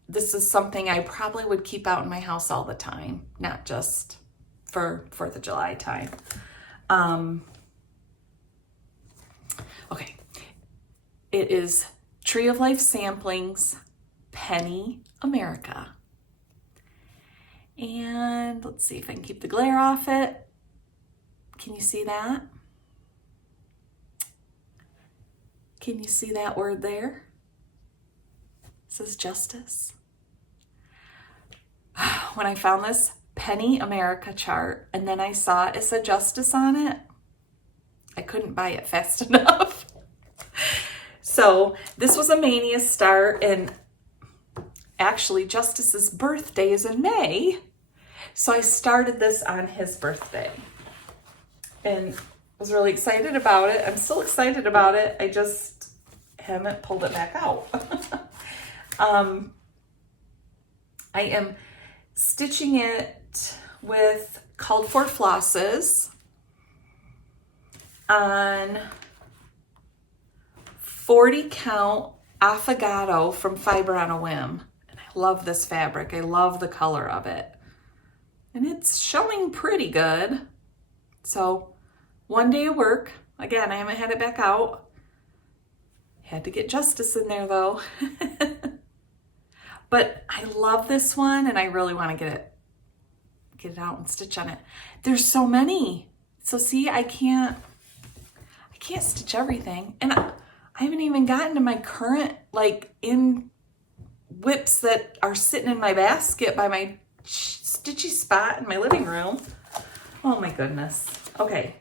this is something I probably would keep out in my house all the time, not just for 4th of July time. Okay. It is Tree of Life Samplings, Penny America. And let's see if I can keep the glare off it. Can you see that? Can you see that word there? It says justice. When I found this Penny America chart and then I saw it said justice on it, I couldn't buy it fast enough. So this was a Mania start, and actually Justice's birthday is in May. So I started this on his birthday and was really excited about it. I'm still excited about it. I just haven't pulled it back out. I am stitching it with called for flosses on 40 count Affogato from Fiber on a Whim. And I love this fabric. I love the color of it. And it's showing pretty good. So 1 day of work. Again, I haven't had it back out. Had to get Justice in there though. But I love this one and I really want to get it out and stitch on it. There's so many. So see, I can't stitch everything. And I haven't even gotten to my current, like, in WIPs that are sitting in my basket by my stitchy spot in my living room. Oh my goodness. Okay,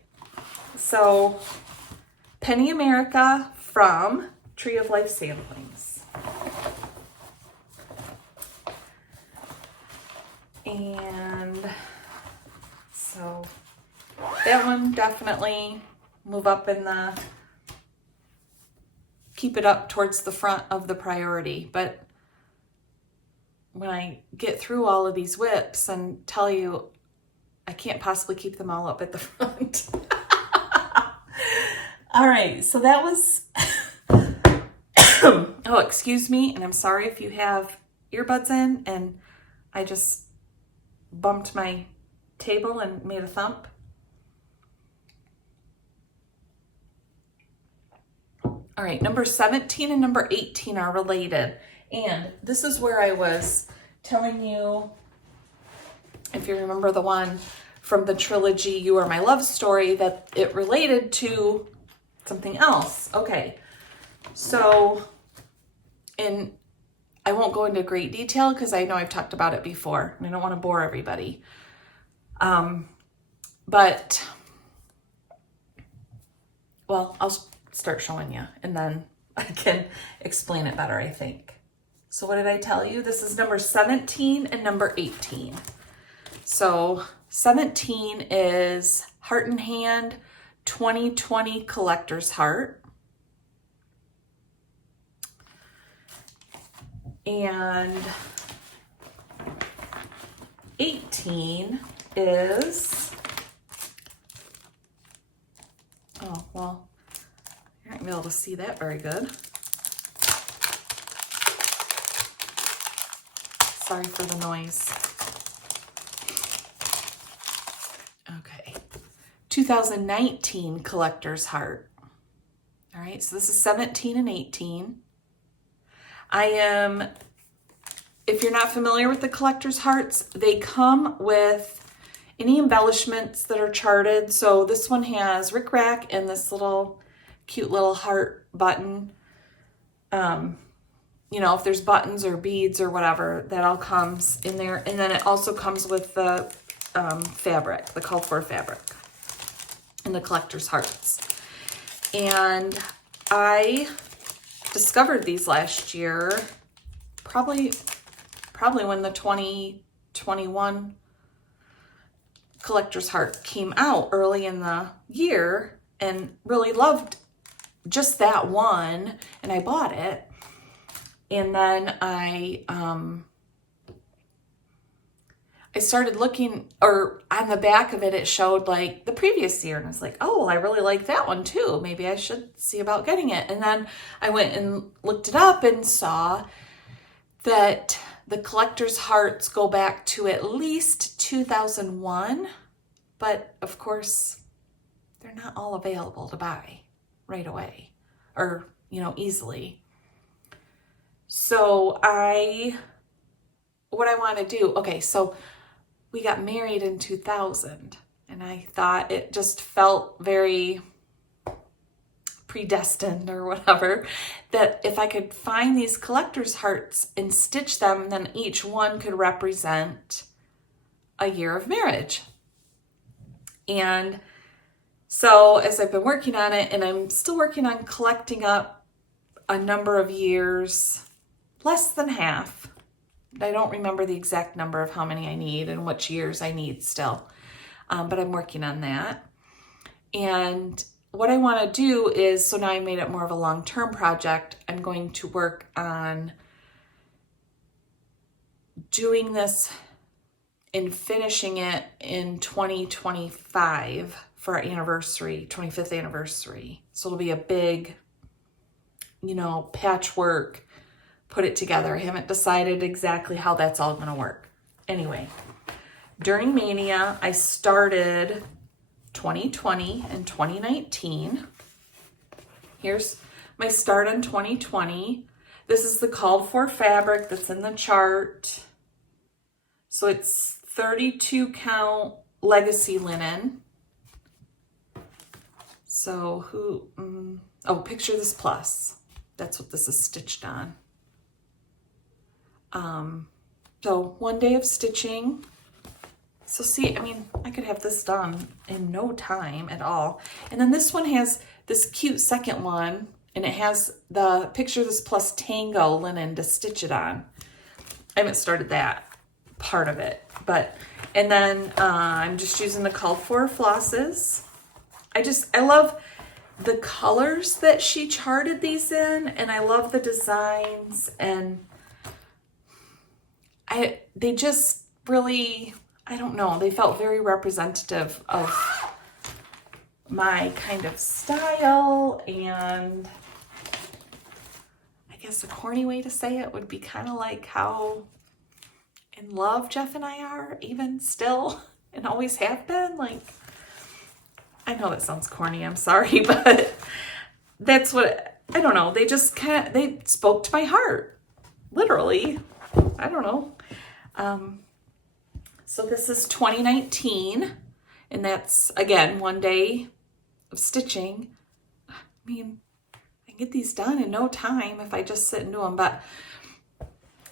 so Penny America from Tree of Life Samplings. And so that one definitely move up in the, keep it up towards the front of the priority. But when I get through all of these WIPs and tell you, I can't possibly keep them all up at the front. All right, so that was, oh, excuse me, and I'm sorry if you have earbuds in and I just bumped my table and made a thump. All right, number 17 and number 18 are related. And this is where I was telling you, if you remember the one from the trilogy, You Are My Love Story, that it related to something else. Okay, so, and I won't go into great detail because I know I've talked about it before and I don't want to bore everybody. But, well, I'll start showing you and then I can explain it better, I think. So what did I tell you? This is number 17 and number 18. So 17 is Heart in Hand 2020 Collector's Heart. And 18 is, oh, well, you're not gonna be able to see that very good. Sorry for the noise. Okay. 2019 Collector's Heart. All right, so this is 17 and 18. I am, if you're not familiar with the Collector's Hearts, they come with any embellishments that are charted. So this one has rickrack and this little cute little heart button. You know, if there's buttons or beads or whatever, that all comes in there. And then it also comes with the fabric, the called for fabric and the Collector's Hearts. And I discovered these last year, probably when the 2021 Collector's Heart came out early in the year, and really loved just that one, and I bought it. And then I started looking, or on the back of it, it showed like the previous year. And I was like, oh, well, I really like that one too. Maybe I should see about getting it. And then I went and looked it up and saw that the Collector's Hearts go back to at least 2001. But of course, they're not all available to buy right away or, you know, easily. So what I want to do, okay, so we got married in 2000, and I thought it just felt very predestined or whatever, that if I could find these Collector's Hearts and stitch them, then each one could represent a year of marriage. And so as I've been working on it, and I'm still working on collecting up a number of years, less than half. I don't remember the exact number of how many I need and which years I need still, but I'm working on that. And what I want to do is, so now I made it more of a long-term project, I'm going to work on doing this and finishing it in 2025 for our anniversary, 25th anniversary. So it'll be a big, you know, patchwork, put it together. I haven't decided exactly how that's all going to work. Anyway, during Mania, I started 2020 and 2019. Here's my start in 2020. This is the called for fabric that's in the chart. So it's 32 count legacy linen. So oh, picture this plus. That's what this is stitched on. So 1 day of stitching. So see, I mean, I could have this done in no time at all. And then this one has this cute second one, and it has the Picture This Plus Tango linen to stitch it on. I haven't started that part of it, but, and then I'm just using the called for flosses. I love the colors that she charted these in, and I love the designs, and they just really, I don't know, they felt very representative of my kind of style, and I guess a corny way to say it would be kind of like how in love Jeff and I are, even still, and always have been. Like, I know that sounds corny, I'm sorry, but that's what, I don't know, they just kind of, they spoke to my heart, literally. I don't know. So this is 2019, and that's, again, 1 day of stitching. I mean, I can get these done in no time if I just sit and do them, but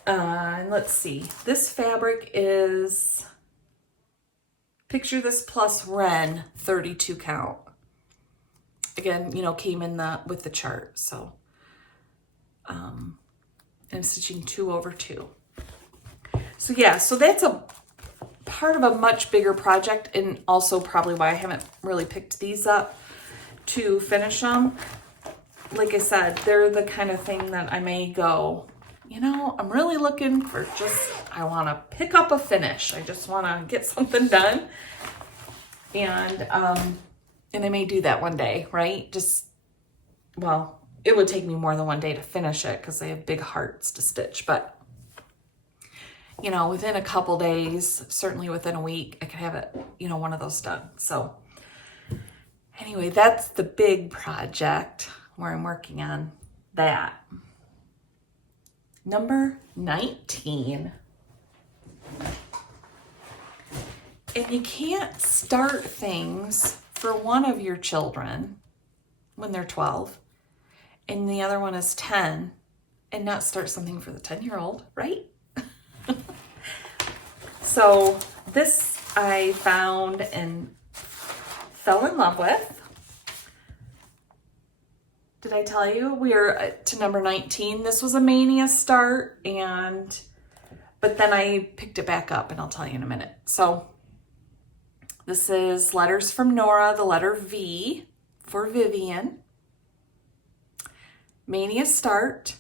and let's see. This fabric is Picture This Plus Ren 32 count. Again, you know, came in with the chart. So I'm stitching 2 over 2. So yeah, so that's a part of a much bigger project, and also probably why I haven't really picked these up to finish them. Like I said, they're the kind of thing that I may go, you know, I'm really looking for just, I want to pick up a finish. I just want to get something done. And I may do that one day, right? Just, well, it would take me more than 1 day to finish it because I have big hearts to stitch, but you know, within a couple days, certainly within a week, I could have it, you know, one of those done. So anyway, that's the big project where I'm working on that. Number 19. And you can't start things for one of your children when they're 12 and the other one is 10 and not start something for the 10-year-old, right? So this I found and fell in love with. Did I tell you we are to number 19? This was a mania start, but then I picked it back up, and I'll tell you in a minute. So this is Letters from Nora, the letter V for Vivian. Mania start,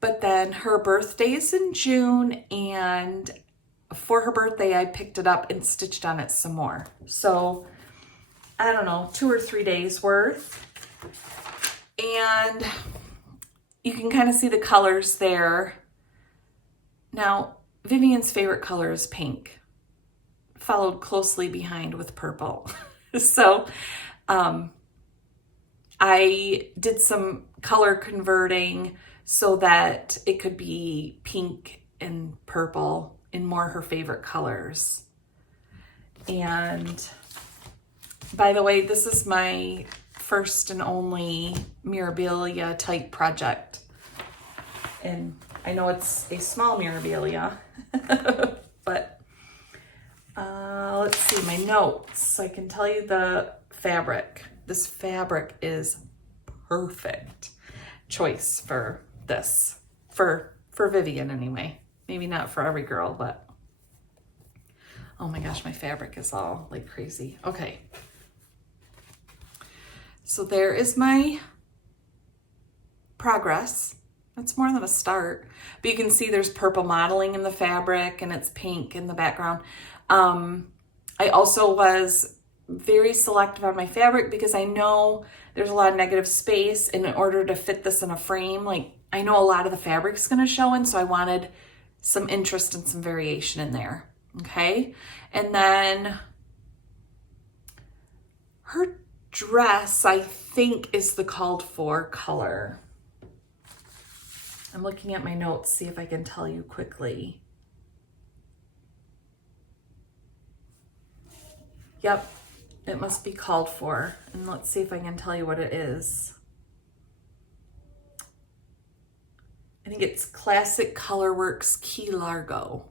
but then her birthday is in June, and for her birthday, I picked it up and stitched on it some more. So, I don't know, 2 or 3 days worth. And you can kind of see the colors there. Now, Vivian's favorite color is pink, followed closely behind with purple. So, I did some color converting so that it could be pink and purple in more her favorite colors. And by the way, this is my first and only Mirabilia type project. And I know it's a small Mirabilia, but let's see my notes. So I can tell you the fabric. This fabric is perfect choice for this, for Vivian anyway. Maybe not for every girl, but oh my gosh, my fabric is all like crazy. Okay. So there is my progress. It's more than a start, but you can see there's purple modeling in the fabric and it's pink in the background. I also was very selective on my fabric because I know there's a lot of negative space, and in order to fit this in a frame, like I know a lot of the fabric's going to show in, so I wanted some interest and some variation in there. Okay. And then her dress, I think, is the called for color. I'm looking at my notes, see if I can tell you quickly. Yep, it must be called for. And let's see if I can tell you what it is. I think it's Classic Colorworks Key Largo.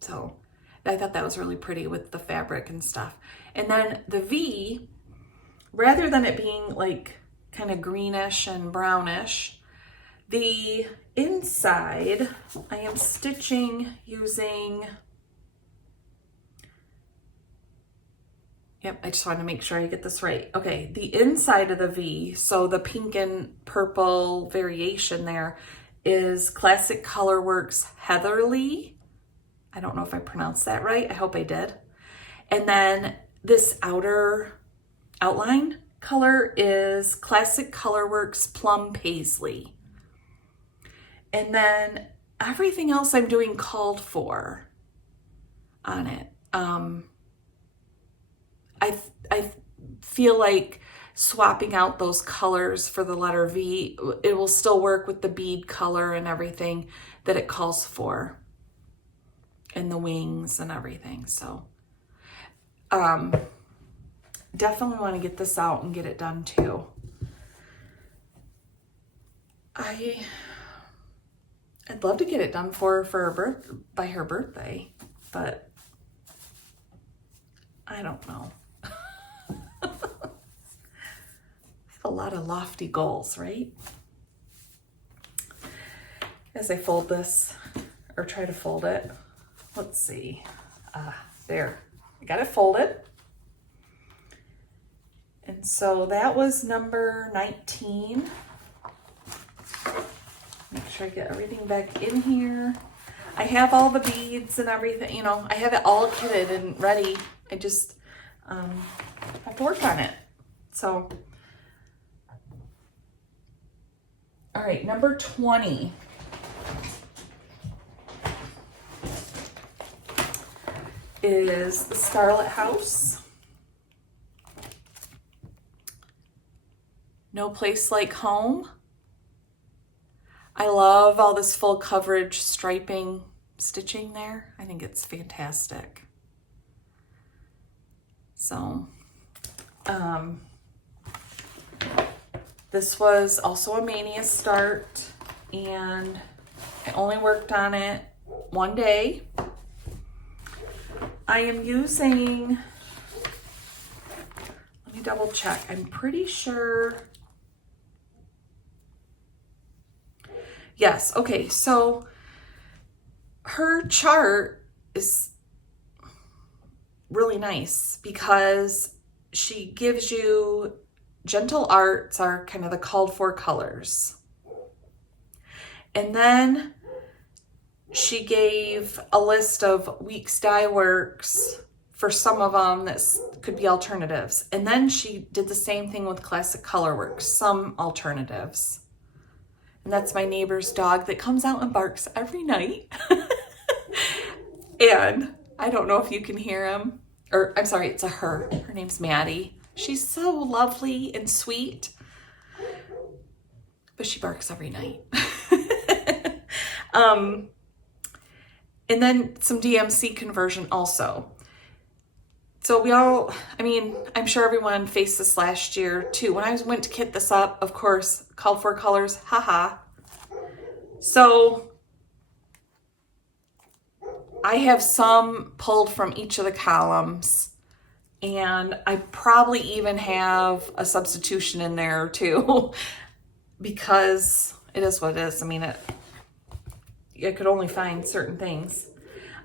So I thought that was really pretty with the fabric and stuff. And then the V, rather than it being like kind of greenish and brownish, the inside I am stitching using, yep, I just wanted to make sure I get this right. Okay, the inside of the V, so the pink and purple variation there, is Classic Colorworks Heatherly. I don't know if I pronounced that right. I hope I did. And then this outer outline color is Classic Colorworks Plum Paisley. And then everything else I'm doing called for on it. I feel like swapping out those colors for the letter V, it will still work with the bead color and everything that it calls for, and the wings and everything. So definitely want to get this out and get it done too. I'd love to get it done for her by her birthday, but I don't know. I have a lot of lofty goals, right? As I fold this, or try to fold it, let's see. There, I got it folded. And so that was number 19. Make sure I get everything back in here. I have all the beads and everything, you know, I have it all kitted and ready. I just have to work on it. So, all right, number 20. Is the Scarlett House. No Place Like Home. I love all this full coverage striping stitching there. I think it's fantastic. So, this was also a Mania start, and I only worked on it one day. I am using, let me double check. I'm pretty sure. Yes, okay, so her chart is really nice because she gives you gentle arts are kind of the called for colors. And then she gave a list of Weeks Dye Works for some of them that could be alternatives. And then she did the same thing with Classic Colorworks, some alternatives. And that's my neighbor's dog that comes out and barks every night. And I don't know if you can hear him. Or I'm sorry, it's a her. Her name's Maddie. She's so lovely and sweet. But she barks every night. And then some DMC conversion also. So we all, I mean, I'm sure everyone faced this last year too. When I went to kit this up, of course, called for colors, haha. So I have some pulled from each of the columns, and I probably even have a substitution in there too, because it is what it is. I mean, I could only find certain things.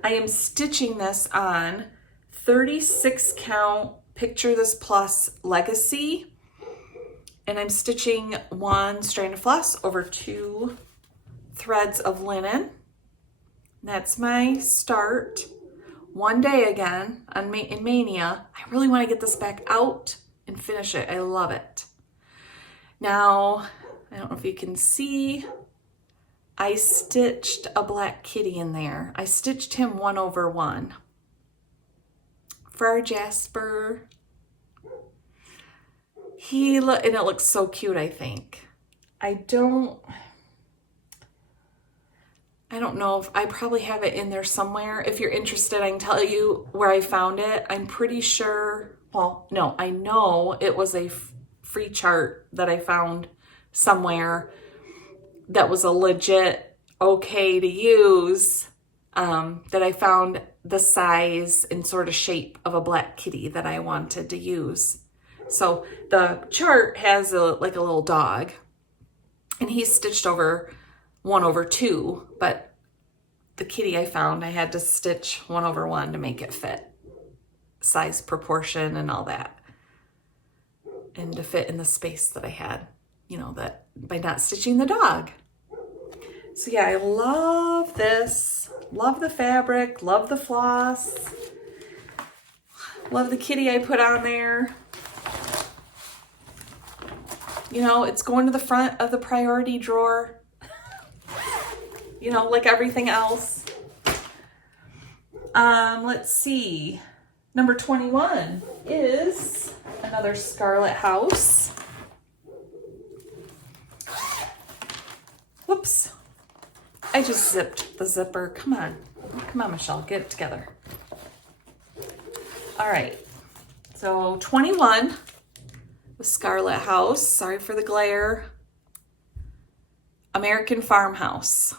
I am stitching this on 36 count Picture This Plus Legacy, and I'm stitching one strand of floss over 2 threads of linen. That's my start. One day again in Mania. I really want to get this back out and finish it. I love it. Now, I don't know if you can see, I stitched a black kitty in there. I stitched him 1 over 1 for our Jasper. And it looks so cute, I think. I don't know if I probably have it in there somewhere. If you're interested, I can tell you where I found it. I'm pretty sure, well, no, I know it was a free chart that I found somewhere that was a legit okay to use, that I found the size and sort of shape of a black kitty that I wanted to use. So the chart has like a little dog, and he's stitched over 1/2, but the kitty I found, I had to stitch 1/1 to make it fit, size proportion and all that, and to fit in the space that I had, you know, that by not stitching the dog. So yeah, I love this, love the fabric, love the floss, love the kitty I put on there. You know, it's going to the front of the priority drawer, you know, like everything else. Let's see. Number 21 is another Scarlett house. Whoops. I just zipped the zipper. Come on. Come on, Michelle. Get it together. All right. So 21, the Scarlett house. Sorry for the glare. American Farmhouse.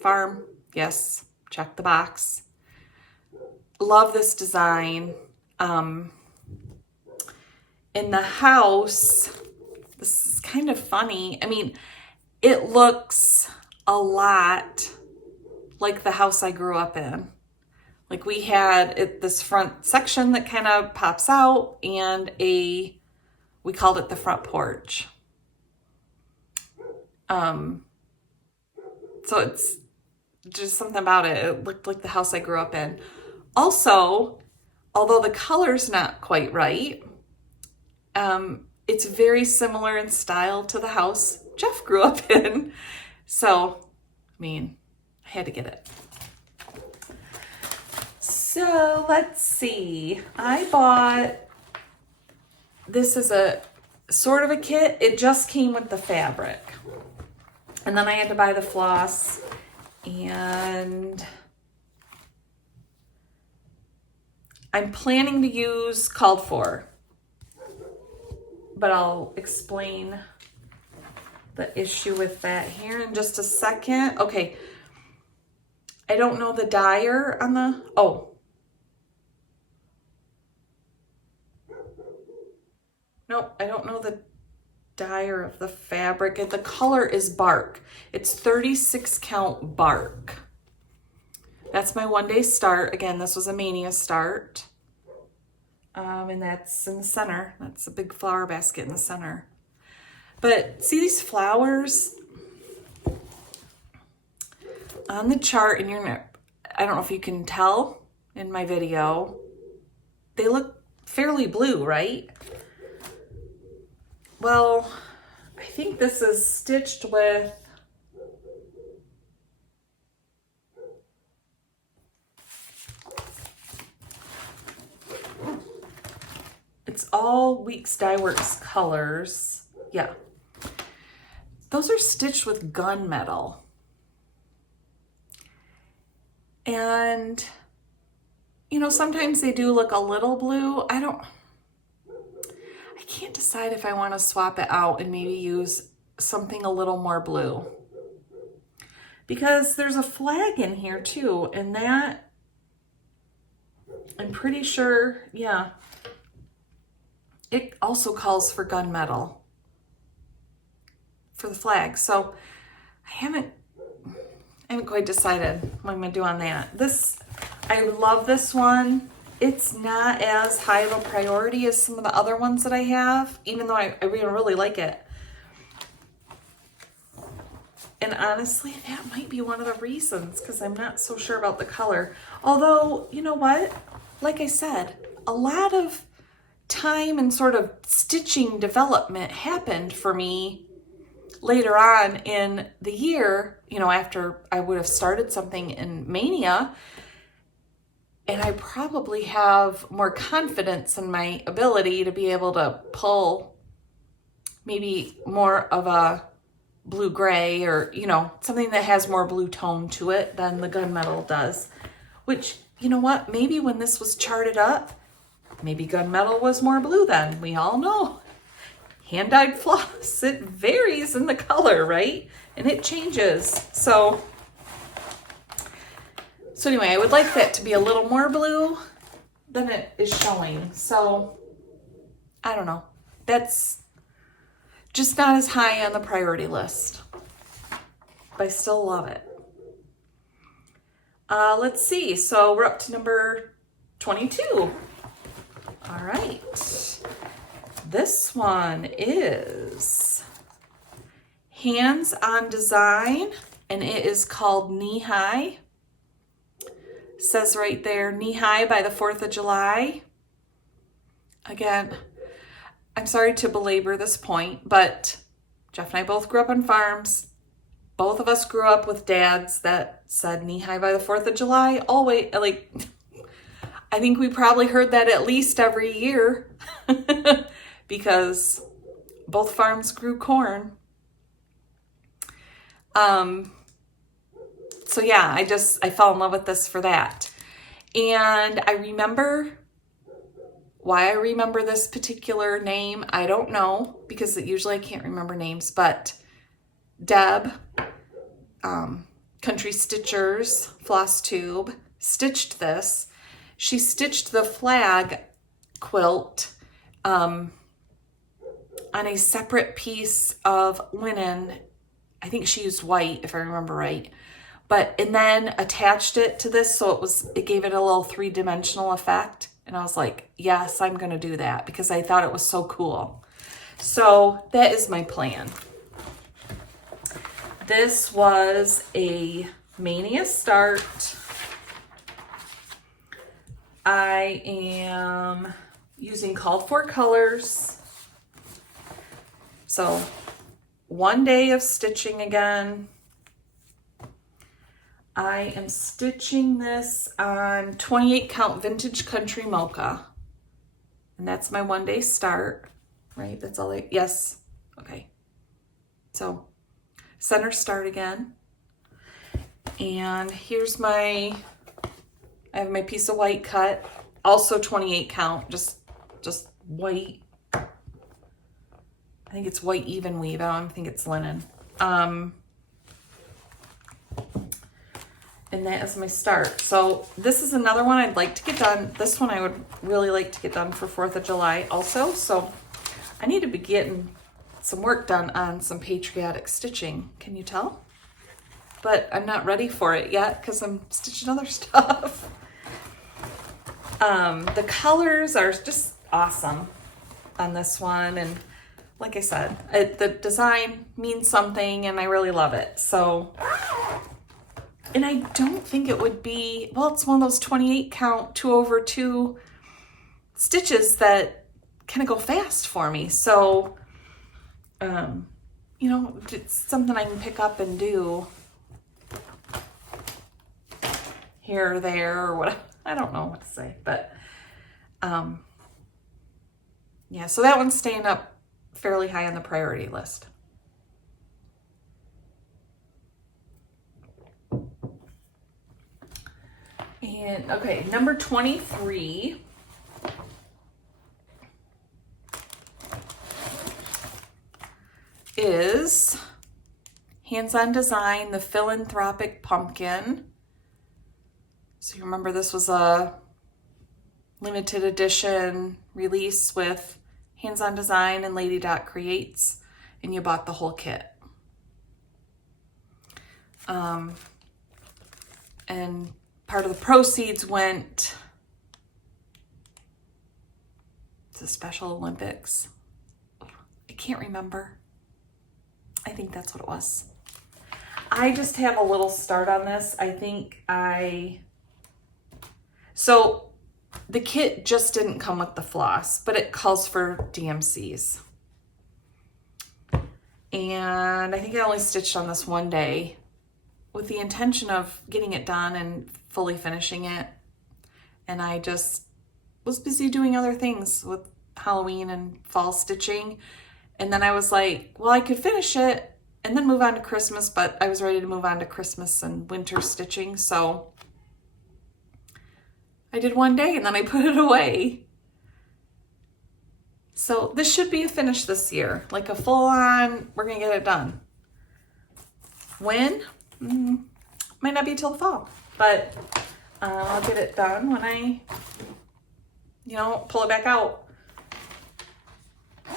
Farm. Yes. Check the box. Love this design. In the house, this is kind of funny. I mean, it looks a lot like the house I grew up in. Like we had this front section that kind of pops out, and we called it the front porch. So it's just something about it. It looked like the house I grew up in. Also, although the color's not quite right, it's very similar in style to the house Jeff grew up in. So, I mean, I had to get it. So, let's see. I bought, this is a sort of a kit. It just came with the fabric. And then I had to buy the floss, and I'm planning to use called for, but I'll explain the issue with that here in just a second. Okay. I don't know the dyer on the, nope, I don't know the dyer of the fabric. The color is bark. It's 36 count bark. That's my 1-day start. Again, this was a Mania start. And that's in the center. That's a big flower basket in the center. But see these flowers on the chart, and I don't know if you can tell in my video, they look fairly blue, right? Well, I think this is stitched with it's all Weeks Dye Works colors. Yeah. Those are stitched with gunmetal. And, you know, sometimes they do look a little blue. I can't decide if I want to swap it out and maybe use something a little more blue. Because there's a flag in here too, and that, I'm pretty sure, yeah, it also calls for gunmetal for the flag. So I haven't quite decided what I'm gonna do on that. I love this one. It's not as high of a priority as some of the other ones that I have, even though I really like it. And honestly, that might be one of the reasons, because I'm not so sure about the color. Although, you know what? Like I said, a lot of time and sort of stitching development happened for me later on in the year, you know, after I would have started something in Mania, and I probably have more confidence in my ability to be able to pull maybe more of a blue-gray, or, you know, something that has more blue tone to it than the gunmetal does. Which, you know what, maybe when this was charted up, maybe gunmetal was more blue then. We all know. hand-dyed floss. It varies in the color, right? And it changes. So anyway, I would like that to be a little more blue than it is showing. So I don't know. That's just not as high on the priority list. But I still love it. Let's see. So we're up to number 22. All right. This one is Hands on Design, and it is called Knee High. Says right there, Knee High by the 4th of July. Again, I'm sorry to belabor this point, but Jeff and I both grew up on farms. Both of us grew up with dads that said knee high by the 4th of July. Always, like, I think we probably heard that at least every year because both farms grew corn. So yeah, I fell in love with this for that. And I remember why I remember this particular name. I don't know, because usually I can't remember names, but Deb, Country Stitchers, Flosstube, stitched this. She stitched the flag quilt on a separate piece of linen. I think she used white, if I remember right. And then attached it to this, so it gave it a little 3-dimensional effect. And I was like, yes, I'm going to do that because I thought it was so cool. So that is my plan. This was a Mania start. I am using called for colors. So 1 day of stitching again. I am stitching this on 28 count Vintage Country Mocha. And that's my 1 day start, right? That's all yes. Okay. So center start again. And here's I have my piece of white cut, also 28 count, just white. I think it's white even weave. I don't think it's linen. And that is my start. So this is another one I'd like to get done. This one I would really like to get done for 4th of July also. So I need to be getting some work done on some patriotic stitching. Can you tell? But I'm not ready for it yet because I'm stitching other stuff. The colors are just awesome on this one. And like I said, the design means something and I really love it. So, and I don't think it would be, well, it's one of those 28 count 2/2 stitches that kind of go fast for me. So, you know, it's something I can pick up and do here or there or what. I don't know what to say, but yeah, so that one's staying up fairly high on the priority list. And okay, number 23 is Hands on Design, the Philanthropic Pumpkin. So you remember this was a limited edition release with Hands on Design and Lady Dot Creates, and you bought the whole kit. And part of the proceeds went to Special Olympics. I can't remember. I think that's what it was. I just have a little start on this. So the kit just didn't come with the floss, but it calls for DMCs. And I think I only stitched on this 1 day with the intention of getting it done and fully finishing it. And I just was busy doing other things with Halloween and fall stitching. And then I was like, well, I could finish it and then move on to Christmas, but I was ready to move on to Christmas and winter stitching. So I did 1 day and then I put it away. So this should be a finish this year, like a full on, we're gonna get it done. When? Might not be till the fall, but I'll get it done when I, you know, pull it back out.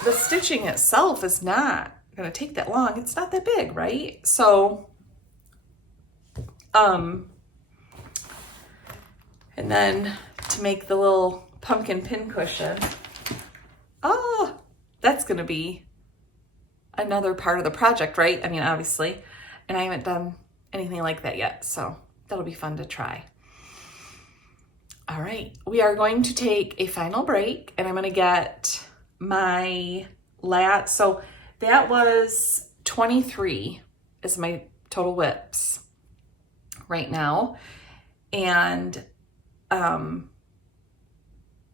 The stitching itself is not gonna take that long. It's not that big, right? So, and then to make the little pumpkin pin cushion, oh, that's gonna be another part of the project, right? I mean, obviously, and I haven't done anything like that yet, so that'll be fun to try. All right, we are going to take a final break, and I'm gonna get my so that was 23 is my total WIPs right now, and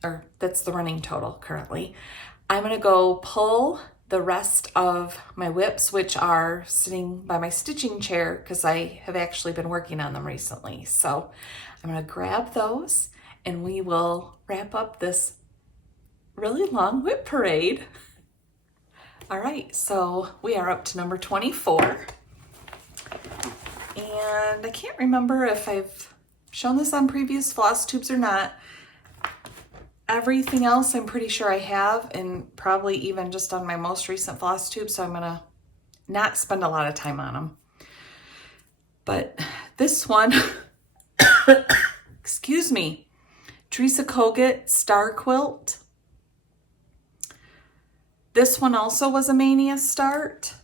or that's the running total currently. I'm gonna go pull the rest of my WIPs, which are sitting by my stitching chair because I have actually been working on them recently. So I'm gonna grab those and we will wrap up this really long WIP parade. All right, so we are up to number 24. And I can't remember if I've shown this on previous floss tubes or not. Everything else I'm pretty sure I have, and probably even just on my most recent floss tube, so I'm gonna not spend a lot of time on them. But this one, excuse me, Teresa Kogut Star Quilt. This one also was a Mania start.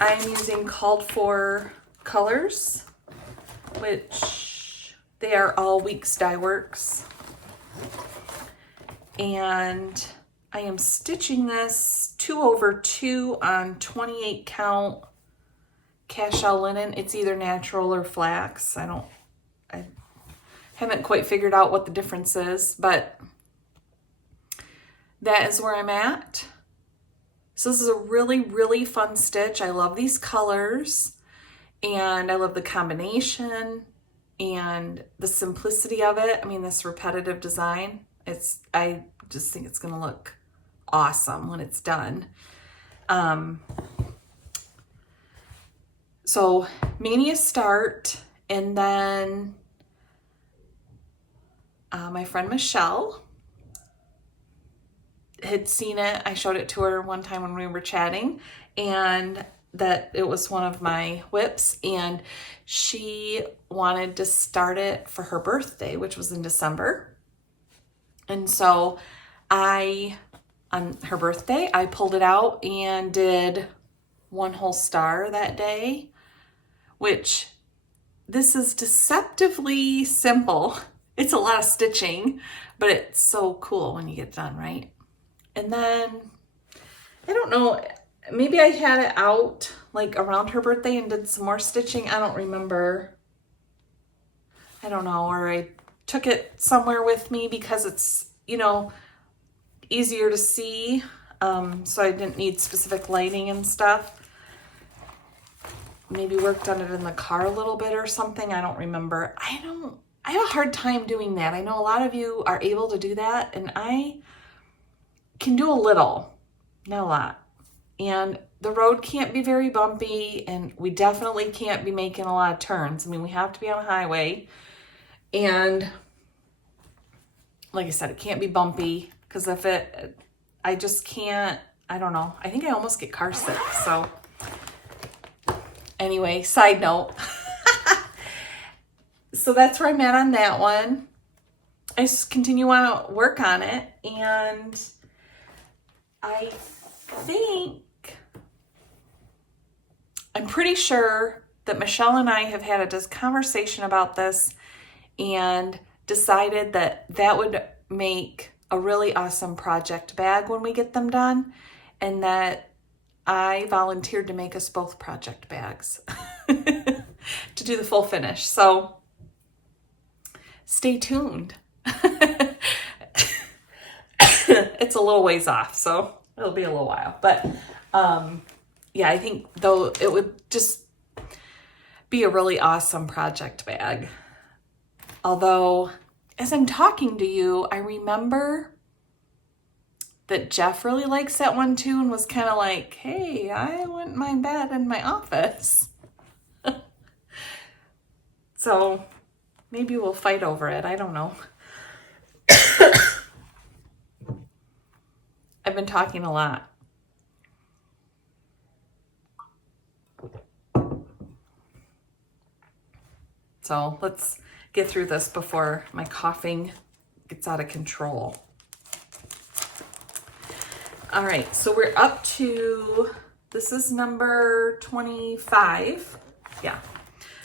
I'm using called for colors, which they are all Weeks Dye Works. And I am stitching this 2/2 on 28 count cashel linen. It's either natural or flax. I haven't quite figured out what the difference is, but that is where I'm at. So this is a really, really fun stitch. I love these colors and I love the combination and the simplicity of it. I mean, this repetitive design, I just think it's gonna look awesome when it's done. So Mania start, and then my friend Michelle had seen it. I showed it to her one time when we were chatting, and that it was one of my WIPs, and she wanted to start it for her birthday, which was in December. And so on her birthday, I pulled it out and did one whole star that day, which this is deceptively simple. It's a lot of stitching, but it's so cool when you get done, right? And then, I don't know, maybe I had it out like around her birthday and did some more stitching. I don't remember. I don't know, or I took it somewhere with me because it's, you know, easier to see. So I didn't need specific lighting and stuff. Maybe worked on it in the car a little bit or something. I don't remember. I have a hard time doing that. I know a lot of you are able to do that, and I can do a little, not a lot. And the road can't be very bumpy, and we definitely can't be making a lot of turns. I mean, we have to be on a highway, and like I said, it can't be bumpy, because I just can't, I don't know. I think I almost get car sick, so anyway, side note. So that's where I'm at on that one. I just continue on to work on it, and I think, I'm pretty sure that Michelle and I have had a conversation about this and decided that that would make a really awesome project bag when we get them done, and that I volunteered to make us both project bags to do the full finish. So stay tuned. It's a little ways off, so it'll be a little while. But yeah, I think though it would just be a really awesome project bag. Although, as I'm talking to you, I remember that Jeff really likes that one too and was kind of like, hey, I wouldn't mind that in my office. So maybe we'll fight over it. I don't know. I've been talking a lot. So let's get through this before my coughing gets out of control. All right, so we're up to, this is number 25. Yeah,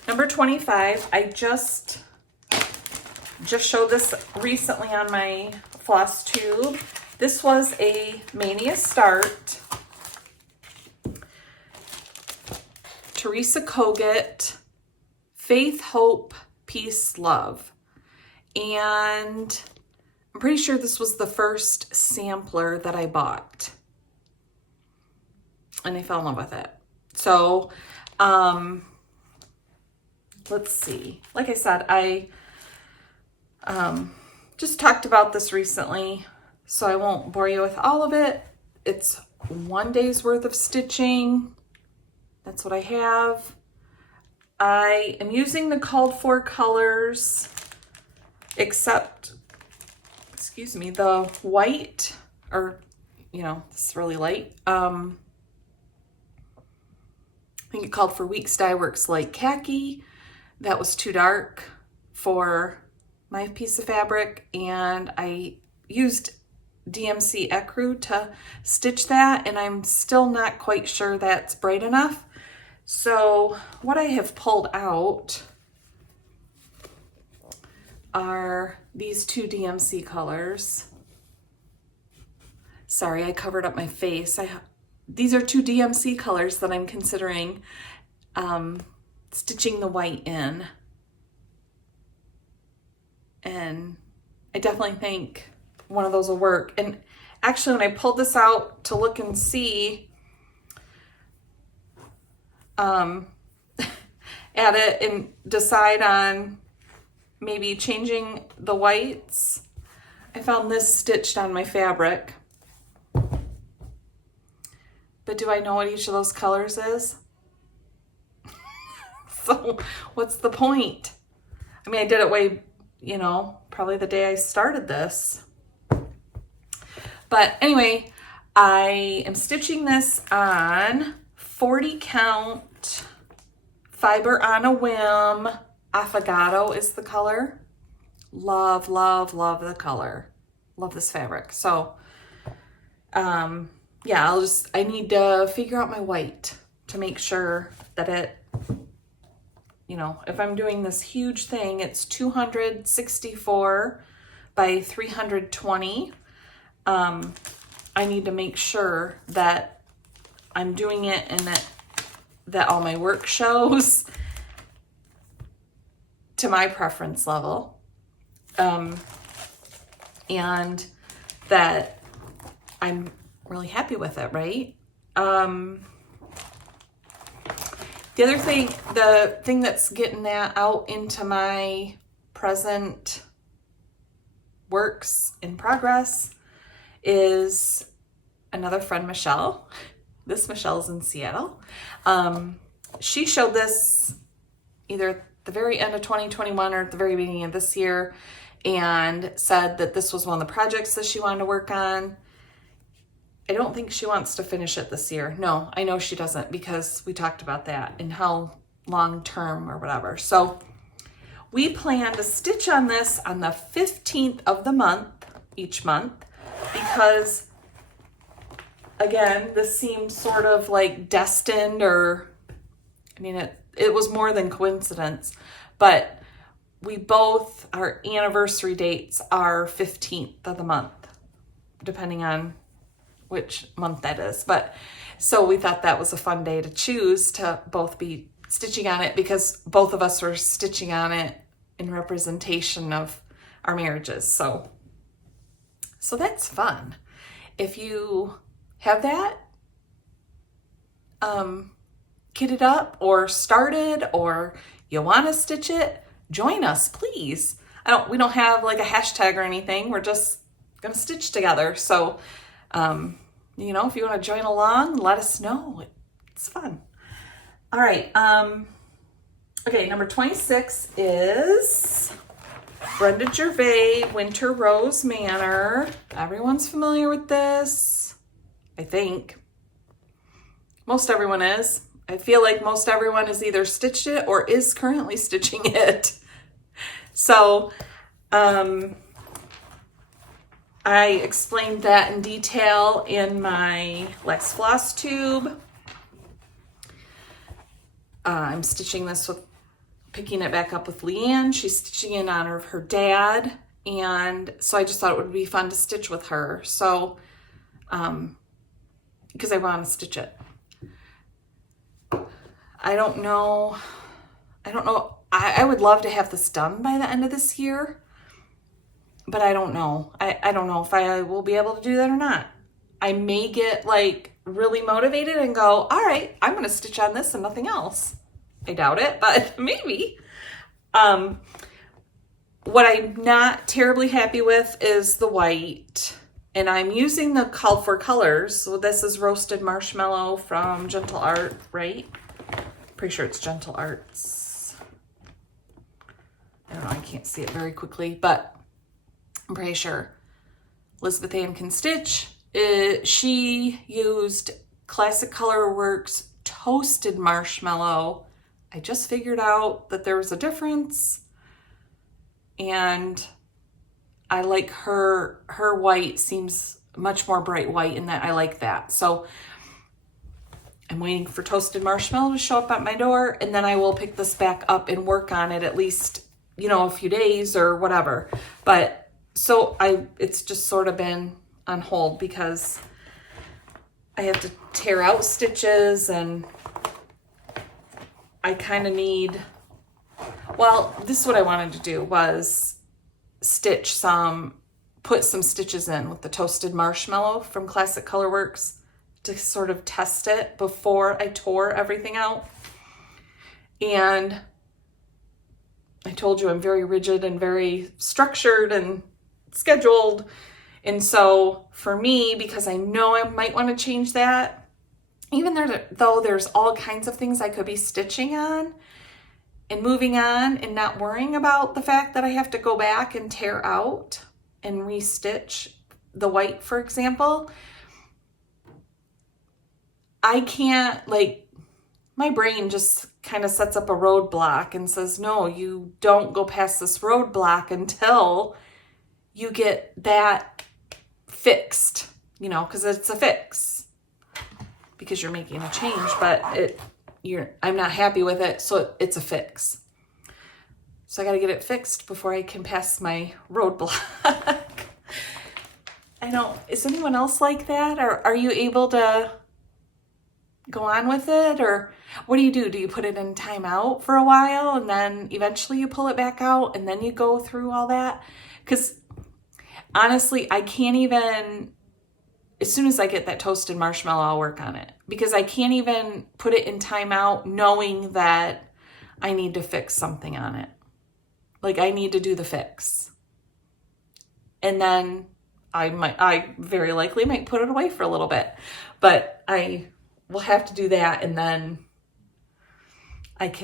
number 25. I just showed this recently on my Flosstube. This was a Mania Start. Teresa Kogut, Faith, Hope, Peace, Love. And I'm pretty sure this was the first sampler that I bought. And I fell in love with it. So, let's see. Like I said, I just talked about this recently, so I won't bore you with all of it. It's 1 day's worth of stitching. That's what I have. I am using the called for colors, except, excuse me, the white, or, you know, it's really light. I think it called for Weeks Dye Works Light Khaki. That was too dark for my piece of fabric, and I used DMC Ecru to stitch that, and I'm still not quite sure that's bright enough. So what I have pulled out are these two DMC colors. Sorry, I covered up my face. These are two DMC colors that I'm considering stitching the white in. And I definitely think one of those will work. And actually, when I pulled this out to look and see at it and decide on maybe changing the whites, I found this stitched on my fabric. But do I know what each of those colors is? So what's the point? I mean, I did it way, you know, probably the day I started this. But anyway, I am stitching this on 40 count fiber on a whim. Affogato is the color. Love, love, love the color. Love this fabric. So, yeah, I need to figure out my white to make sure that it, you know, if I'm doing this huge thing, it's 264 by 320. I need to make sure that I'm doing it and that all my work shows to my preference level. And that I'm really happy with it, right? The thing that's getting that out into my present works in progress is another friend, Michelle. This Michelle's in Seattle. She showed this either at the very end of 2021 or at the very beginning of this year, and said that this was one of the projects that she wanted to work on. I don't think she wants to finish it this year. No, I know she doesn't, because we talked about that and how long term or whatever. So we plan to stitch on this on the 15th of the month, each month, because again, this seemed sort of like destined, or, I mean, it was more than coincidence, but we both, our anniversary dates are 15th of the month, depending on which month that is. But so we thought that was a fun day to choose to both be stitching on it, because both of us were stitching on it in representation of our marriages. So that's fun. If you have that kitted up or started, or you want to stitch it, join us, please. We don't have like a hashtag or anything. We're just gonna stitch together. So You know, if you want to join along, let us know. It's fun. All right. Okay, number 26 is Brenda Gervais, Winter Rose Manor. Everyone's familiar with this, I think. Most everyone is. I feel like most everyone has either stitched it or is currently stitching it. So, I explained that in detail in my last Flosstube. I'm stitching this with, picking it back up with Leanne. She's stitching in honor of her dad. And so I just thought it would be fun to stitch with her. So, because I want to stitch it. I don't know. I would love to have this done by the end of this year. But I don't know. I don't know if I will be able to do that or not. I may get like really motivated and go, all right, I'm going to stitch on this and nothing else. I doubt it, but maybe. What I'm not terribly happy with is the white. And I'm using the called for colors. So this is Roasted Marshmallow from Gentle Art, right? Pretty sure it's Gentle Arts. I don't know. I can't see it very quickly, but I'm pretty sure. Elizabeth Ann Can Stitch. She used Classic Colorworks Toasted Marshmallow. I just figured out that there was a difference. And I like her white seems much more bright white in that I like that. So I'm waiting for Toasted Marshmallow to show up at my door, and then I will pick this back up and work on it at least, you know, a few days or whatever. But so it's just sort of been on hold because I have to tear out stitches and I kind of need, well, this is what I wanted to do was put some stitches in with the Toasted Marshmallow from Classic Colorworks to sort of test it before I tore everything out. And I told you I'm very rigid and very structured and scheduled. And so for me, because I know I might want to change that, even though there's all kinds of things I could be stitching on and moving on and not worrying about the fact that I have to go back and tear out and restitch the white, for example, I can't, like, my brain just kind of sets up a roadblock and says, no, you don't go past this roadblock until you get that fixed, you know, because it's a fix, because you're making a change, but I'm not happy with it, so it's a fix. So I got to get it fixed before I can pass my roadblock. I know, is anyone else like that? Or are you able to go on with it? Or what do? Do you put it in timeout for a while and then eventually you pull it back out and then you go through all that? Because honestly, I can't even, as soon as I get that Toasted Marshmallow, I'll work on it. Because I can't even put it in timeout knowing that I need to fix something on it. Like, I need to do the fix. And then I very likely might put it away for a little bit. But I will have to do that, and then like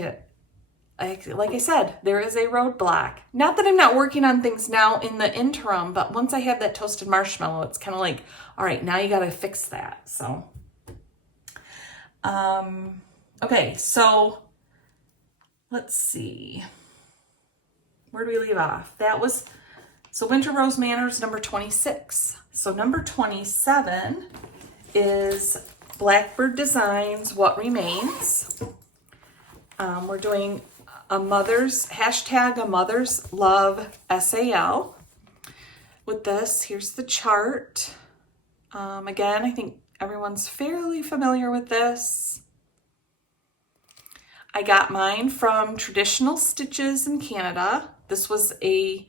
I said, there is a roadblock. Not that I'm not working on things now in the interim, but once I have that Toasted Marshmallow, it's kind of like, all right, now you got to fix that. So, okay, so let's see. Where do we leave off? That was, so Winter Rose Manor's number 26. So number 27 is Blackbird Designs, What Remains. We're doing a mother's love SAL with this. Here's the chart. Again, I think everyone's fairly familiar with this. I got mine from Traditional Stitches in Canada. This was a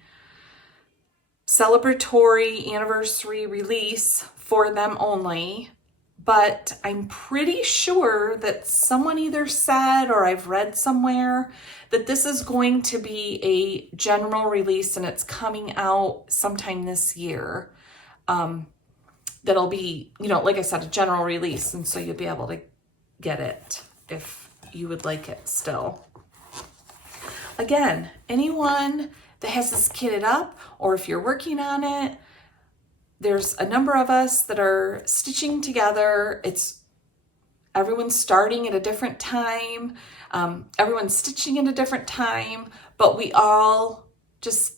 celebratory anniversary release for them only. But I'm pretty sure that someone either said, or I've read somewhere, that this is going to be a general release and it's coming out sometime this year. that'll be, you know, like I said, a general release. And so you'll be able to get it if you would like it still. Again, anyone that has this kitted up, or if you're working on it, there's a number of us that are stitching together. Everyone's starting at a different time. Everyone's stitching at a different time, but we all just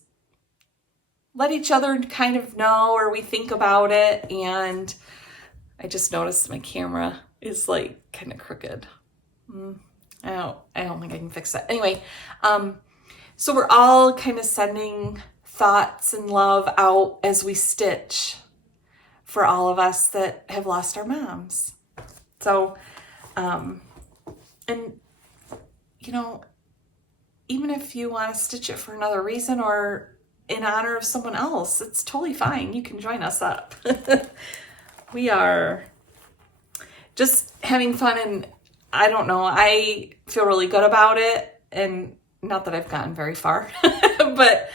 let each other kind of know, or we think about it. And I just noticed my camera is like kind of crooked. I don't think I can fix that. Anyway, so we're all kind of sending thoughts and love out as we stitch for all of us that have lost our moms. So, and you know, even if you want to stitch it for another reason or in honor of someone else, it's totally fine. You can join us up. We are just having fun, and I don't know, I feel really good about it. And not that I've gotten very far, but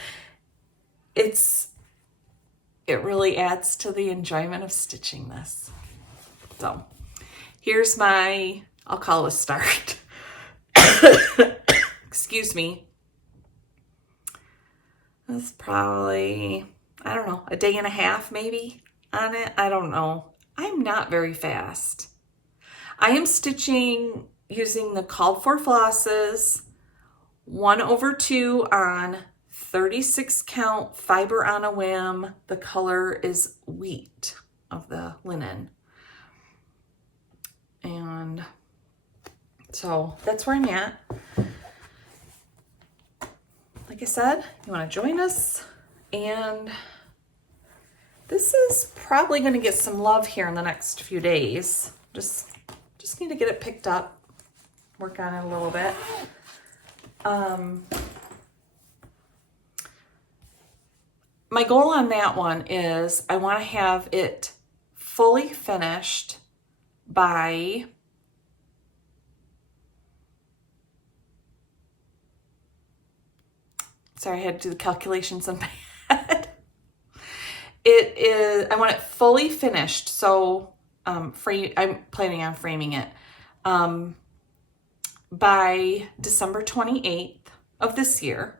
it really adds to the enjoyment of stitching this. So here's I'll call it a start. Excuse me. That's probably, I don't know, a day and a half maybe on it. I don't know. I'm not very fast. I am stitching using the called for flosses, 1/2 on 36 count fiber on a whim. The color is wheat of the linen. And so that's where I'm at. Like I said, you want to join us, and this is probably going to get some love here in the next few days. Just need to get it picked up, work on it a little bit. My goal on that one is I want to have it fully finished by sorry, I had to do the calculations in my head. I want it fully finished, so I'm planning on framing it by December 28th of this year.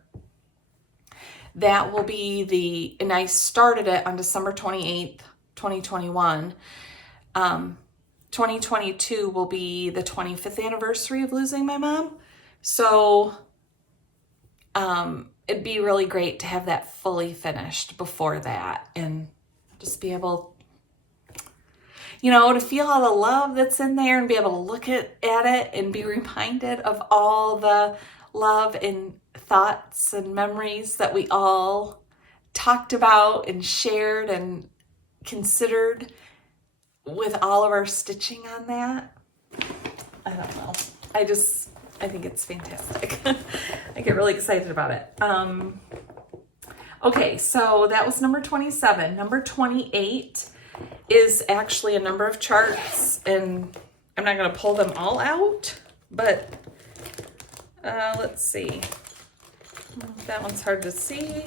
That will be and I started it on December 28th, 2021. 2022 will be the 25th anniversary of losing my mom. So it'd be really great to have that fully finished before that, and just be able, you know, to feel all the love that's in there and be able to look at it and be reminded of all the love and thoughts and memories that we all talked about and shared and considered with all of our stitching on that. I don't know. I think it's fantastic. I get really excited about it. Okay, so that was number 27. Number 28 is actually a number of charts, and I'm not going to pull them all out, but let's see. That one's hard to see.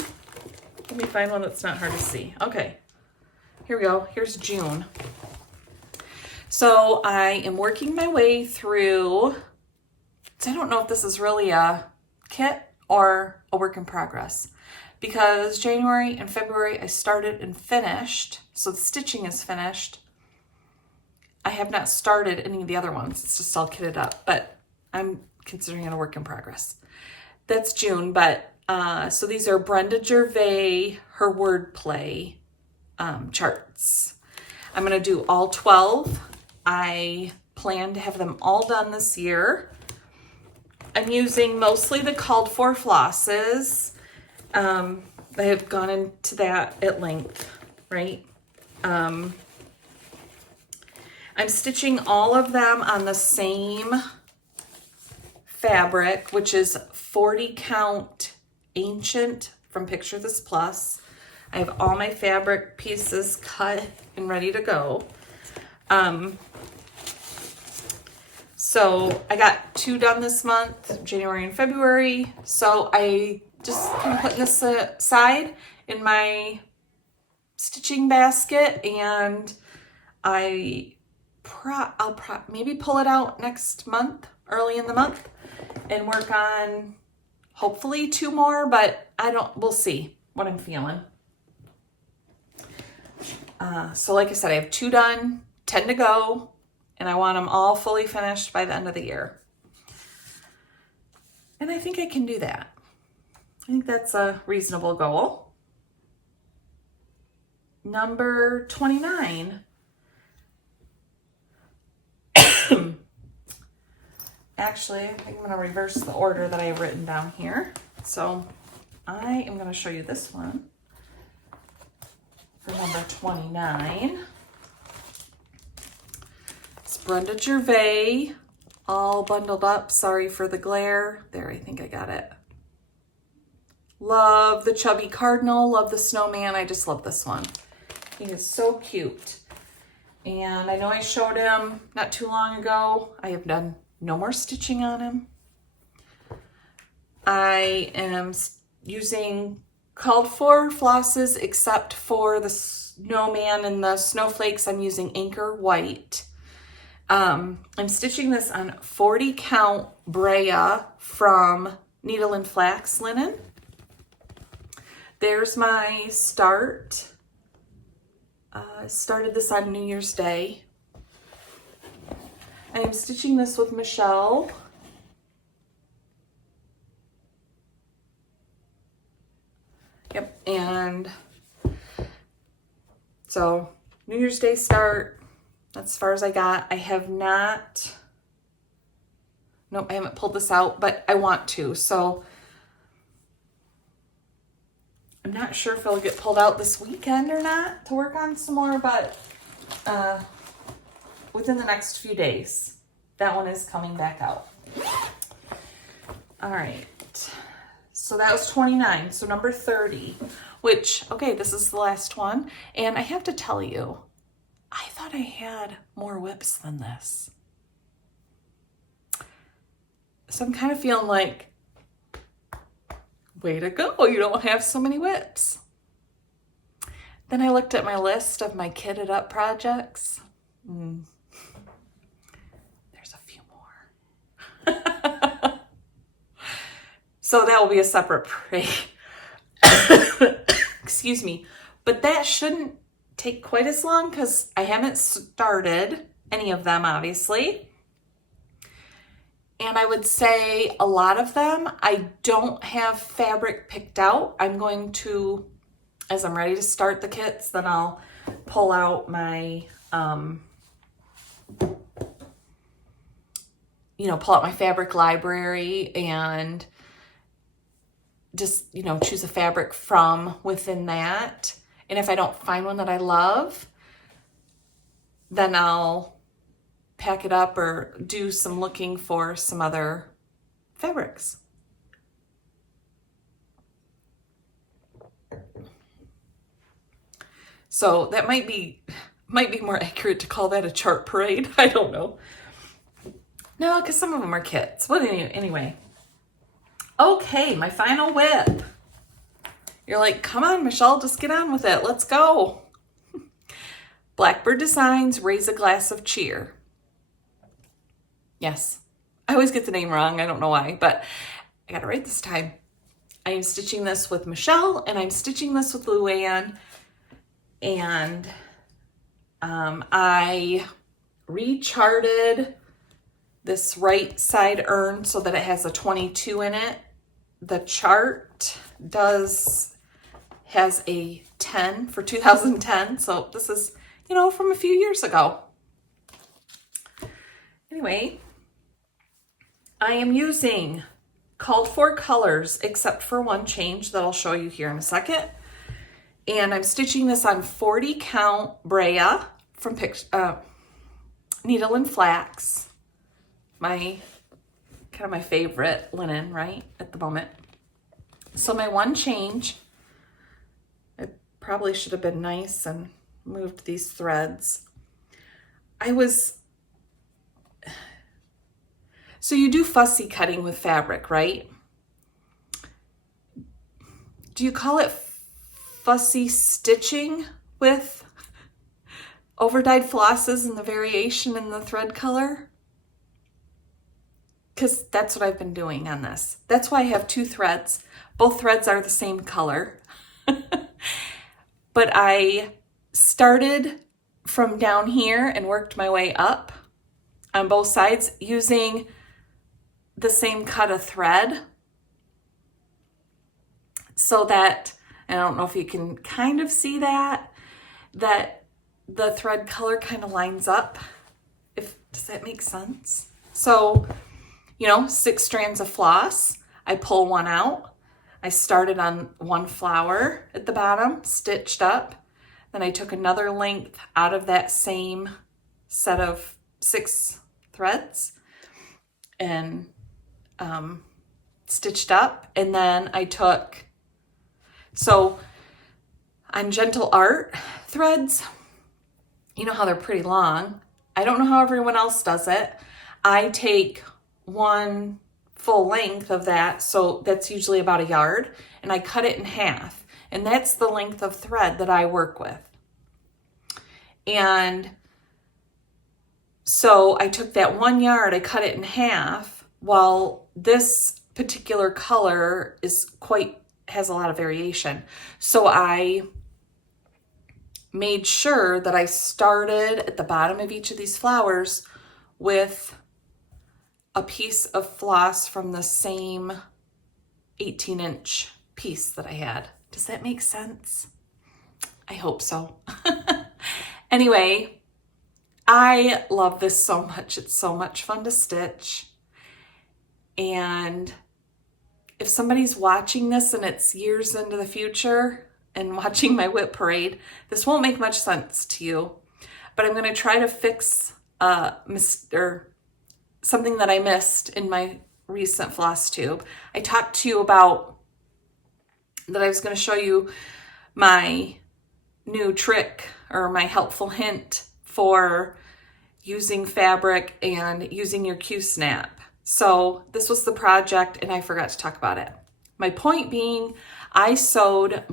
Let me find one that's not hard to see. Okay, here we go. Here's June. So I am working my way through, so I don't know if this is really a kit or a work in progress, because January and February I started and finished, so the stitching is finished. I have not started any of the other ones. It's just all kitted up, but I'm considering it a work in progress. That's June, but so these are Brenda Gervais, her wordplay charts. I'm going to do all 12. I plan to have them all done this year. I'm using mostly the called for flosses. I have gone into that at length, right? I'm stitching all of them on the same fabric, which is 40 count ancient from Picture This Plus. I have all my fabric pieces cut and ready to go. So I got 2 done this month, January and February. So I just kind of putting this aside in my stitching basket, and I'll maybe pull it out next month, early in the month, and work on hopefully 2 more, but we'll see what I'm feeling. So like I said, I have 2 done, 10 to go, and I want them all fully finished by the end of the year. And I think I can do that. I think that's a reasonable goal. Number 29. Actually, I think I'm going to reverse the order that I have written down here. So I am going to show you this one for number 29. It's Brenda Gervais, all bundled up. Sorry for the glare. There, I think I got it. Love the chubby cardinal. Love the snowman. I just love this one. He is so cute. And I know I showed him not too long ago. I have done no more stitching on him. I am using called for flosses except for the snowman and the snowflakes. I'm using Anchor White. I'm stitching this on 40 count Brea from Needle and Flax linen. There's my start. I started this on New Year's Day. I am stitching this with Michelle. Yep, and so New Year's Day start, that's as far as I got. I have not, nope, I haven't pulled this out, but I want to, so I'm not sure if it'll get pulled out this weekend or not to work on some more, but within the next few days, that one is coming back out. All right, so that was 29. So number 30, which, okay, this is the last one. And I have to tell you, I thought I had more WIPs than this. So I'm kind of feeling like, way to go, you don't have so many WIPs. Then I looked at my list of my kitted up projects. There's a few more. So that will be a separate parade. Excuse me. But that shouldn't take quite as long because I haven't started any of them, obviously. And I would say a lot of them, I don't have fabric picked out. I'm going to, as I'm ready to start the kits, then I'll pull out my, pull out my fabric library and just, choose a fabric from within that. And if I don't find one that I love, then I'll pack it up or do some looking for some other fabrics. So that might be more accurate to call that a chart parade. I don't know. No, because some of them are kits. But anyway. Okay, my final WIP. You're like, come on, Michelle, just get on with it. Let's go. Blackbird Designs, Raise a Glass of Cheer. Yes, I always get the name wrong. I don't know why, but I got it right this time. I am stitching this with Michelle, and I'm stitching this with Luann. And I recharted this right side urn so that it has a 22 in it. The chart has a 10 for 2010. So this is, from a few years ago. Anyway, I am using called for colors except for one change that I'll show you here in a second. And I'm stitching this on 40 count Brea from Needle and Flax. My favorite linen, right, at the moment. So my one change, I probably should have been nice and moved these threads. So you do fussy cutting with fabric, right? Do you call it fussy stitching with overdyed flosses and the variation in the thread color, because that's what I've been doing on this. That's why I have 2 threads. Both threads are the same color. But I started from down here and worked my way up on both sides using the same cut of thread, so that, I don't know if you can kind of see that the thread color kind of lines up. Does that make sense? So, 6 strands of floss, I pull one out. I started on one flower at the bottom, stitched up. Then I took another length out of that same set of 6 threads and stitched up. And then I took, so on Gentle Art threads, you know how they're pretty long. I don't know how everyone else does it. I take one full length of that, so that's usually about 1 yard, and I cut it in half, and that's the length of thread that I work with. And so I took that 1 yard, I cut it in half. Well, this particular color has a lot of variation, so I made sure that I started at the bottom of each of these flowers with a piece of floss from the same 18-inch piece that I had. Does that make sense? I hope so. Anyway, I love this so much. It's so much fun to stitch. And if somebody's watching this and it's years into the future and watching my WIP Parade, this won't make much sense to you, but I'm going to try to fix something that I missed in my recent Flosstube. I talked to you about that I was going to show you my new trick, or my helpful hint for using fabric and using your Q-snap. So this was the project and I forgot to talk about it. My point being, I sewed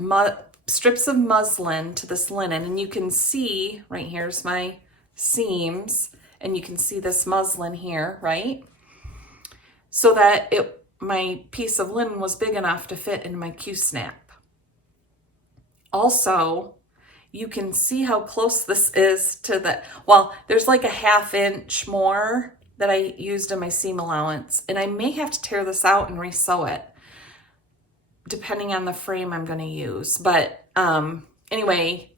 strips of muslin to this linen, and you can see, right here's my seams, and you can see this muslin here, right? So that my piece of linen was big enough to fit in my Q-snap. Also, you can see how close this is to there's like a 1/2 inch more that I used in my seam allowance, and I may have to tear this out and resew it, depending on the frame I'm going to use. But anyway,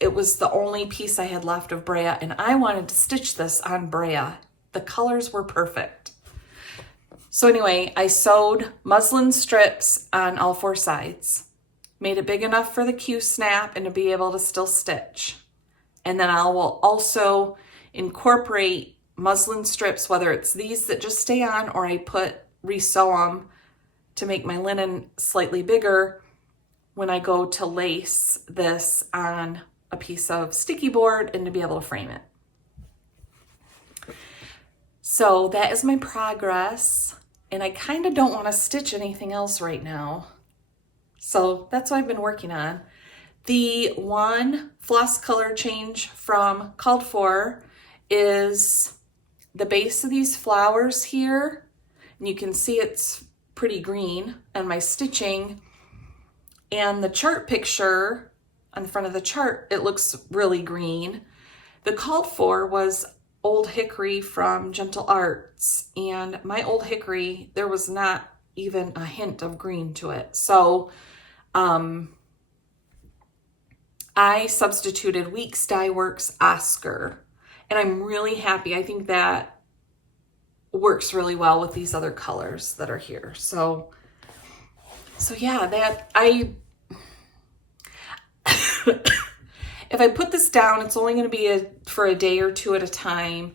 it was the only piece I had left of Brea, and I wanted to stitch this on Brea. The colors were perfect. So anyway, I sewed muslin strips on all 4 sides, made it big enough for the Q-snap and to be able to still stitch. And then I will also incorporate muslin strips, whether it's these that just stay on, or I resew them to make my linen slightly bigger when I go to lace this on a piece of sticky board and to be able to frame it. So that is my progress, and I kind of don't want to stitch anything else right now. So that's what I've been working on. The one floss color change from called for is the base of these flowers here, and you can see it's pretty green on my stitching, and the chart picture on the front of the chart, it looks really green. The called for was Old Hickory from Gentle Arts, and my Old Hickory, there was not even a hint of green to it. So I substituted Weeks Dye Works Oscar, and I'm really happy. I think that works really well with these other colors that are here. So yeah, if I put this down, it's only going to be for a day or 2 at a time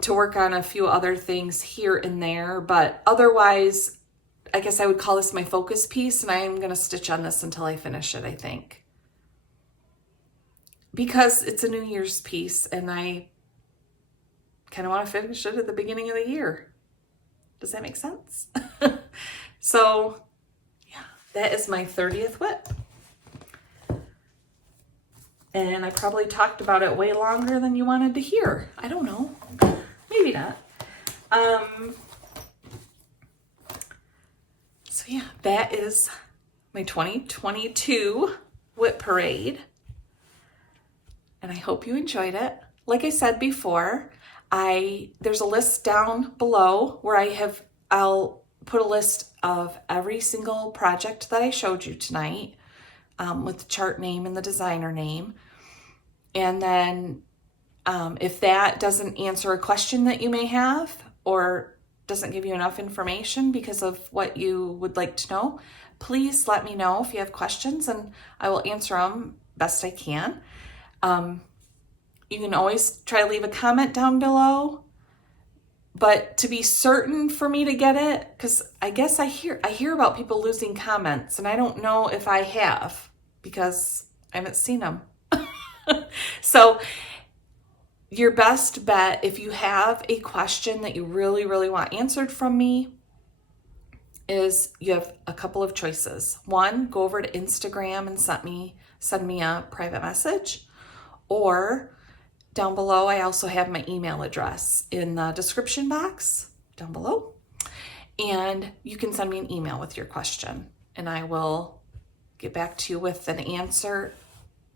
to work on a few other things here and there. But otherwise, I guess I would call this my focus piece, and I am going to stitch on this until I finish it, I think. Because it's a New Year's piece, and I kind of want to finish it at the beginning of the year. Does that make sense? So, yeah, that is my 30th WIP. And I probably talked about it way longer than you wanted to hear. I don't know. Maybe not. So yeah, that is my 2022 WIP Parade. And I hope you enjoyed it. Like I said before, there's a list down below where I'll put a list of every single project that I showed you tonight, with the chart name and the designer name. And then if that doesn't answer a question that you may have or doesn't give you enough information because of what you would like to know, please let me know if you have questions and I will answer them best I can. You can always try to leave a comment down below, but to be certain for me to get it, because I guess I hear about people losing comments and I don't know if I have, because I haven't seen them. So your best bet, if you have a question that you really, really want answered from me, is you have a couple of choices. One, go over to Instagram and send me a private message, or down below, I also have my email address in the description box down below, and you can send me an email with your question and I will get back to you with an answer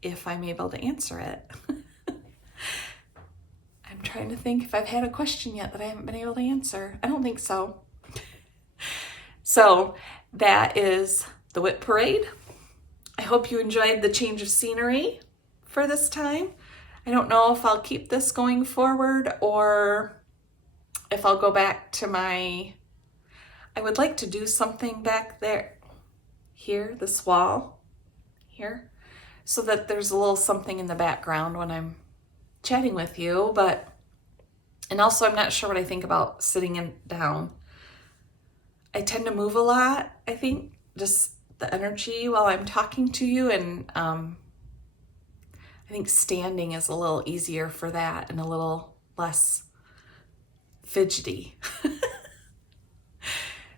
if I'm able to answer it. I'm trying to think if I've had a question yet that I haven't been able to answer. I don't think so. So that is the WIP Parade. I hope you enjoyed the change of scenery for this time. I don't know if I'll keep this going forward or if I'll go back to I would like to do something back there, here, this wall here, so that there's a little something in the background when I'm chatting with you, and also I'm not sure what I think about sitting down. I tend to move a lot, I think, just the energy while I'm talking to you, and I think standing is a little easier for that and a little less fidgety.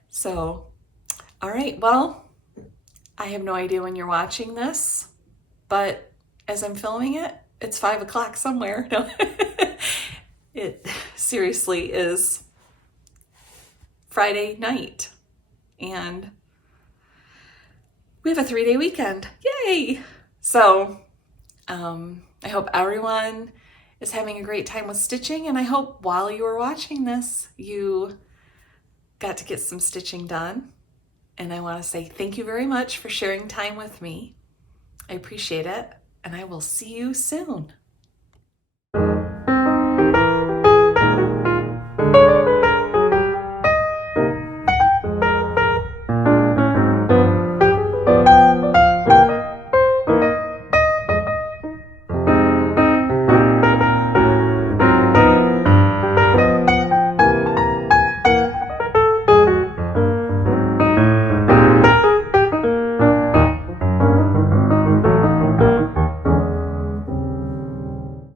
So, all right, well, I have no idea when you're watching this, but as I'm filming it, it's 5 o'clock somewhere. No, it seriously is Friday night, and we have a 3-day weekend. Yay! So, I hope everyone is having a great time with stitching, and I hope while you are watching this, you got to get some stitching done. And I want to say thank you very much for sharing time with me. I appreciate it, and I will see you soon.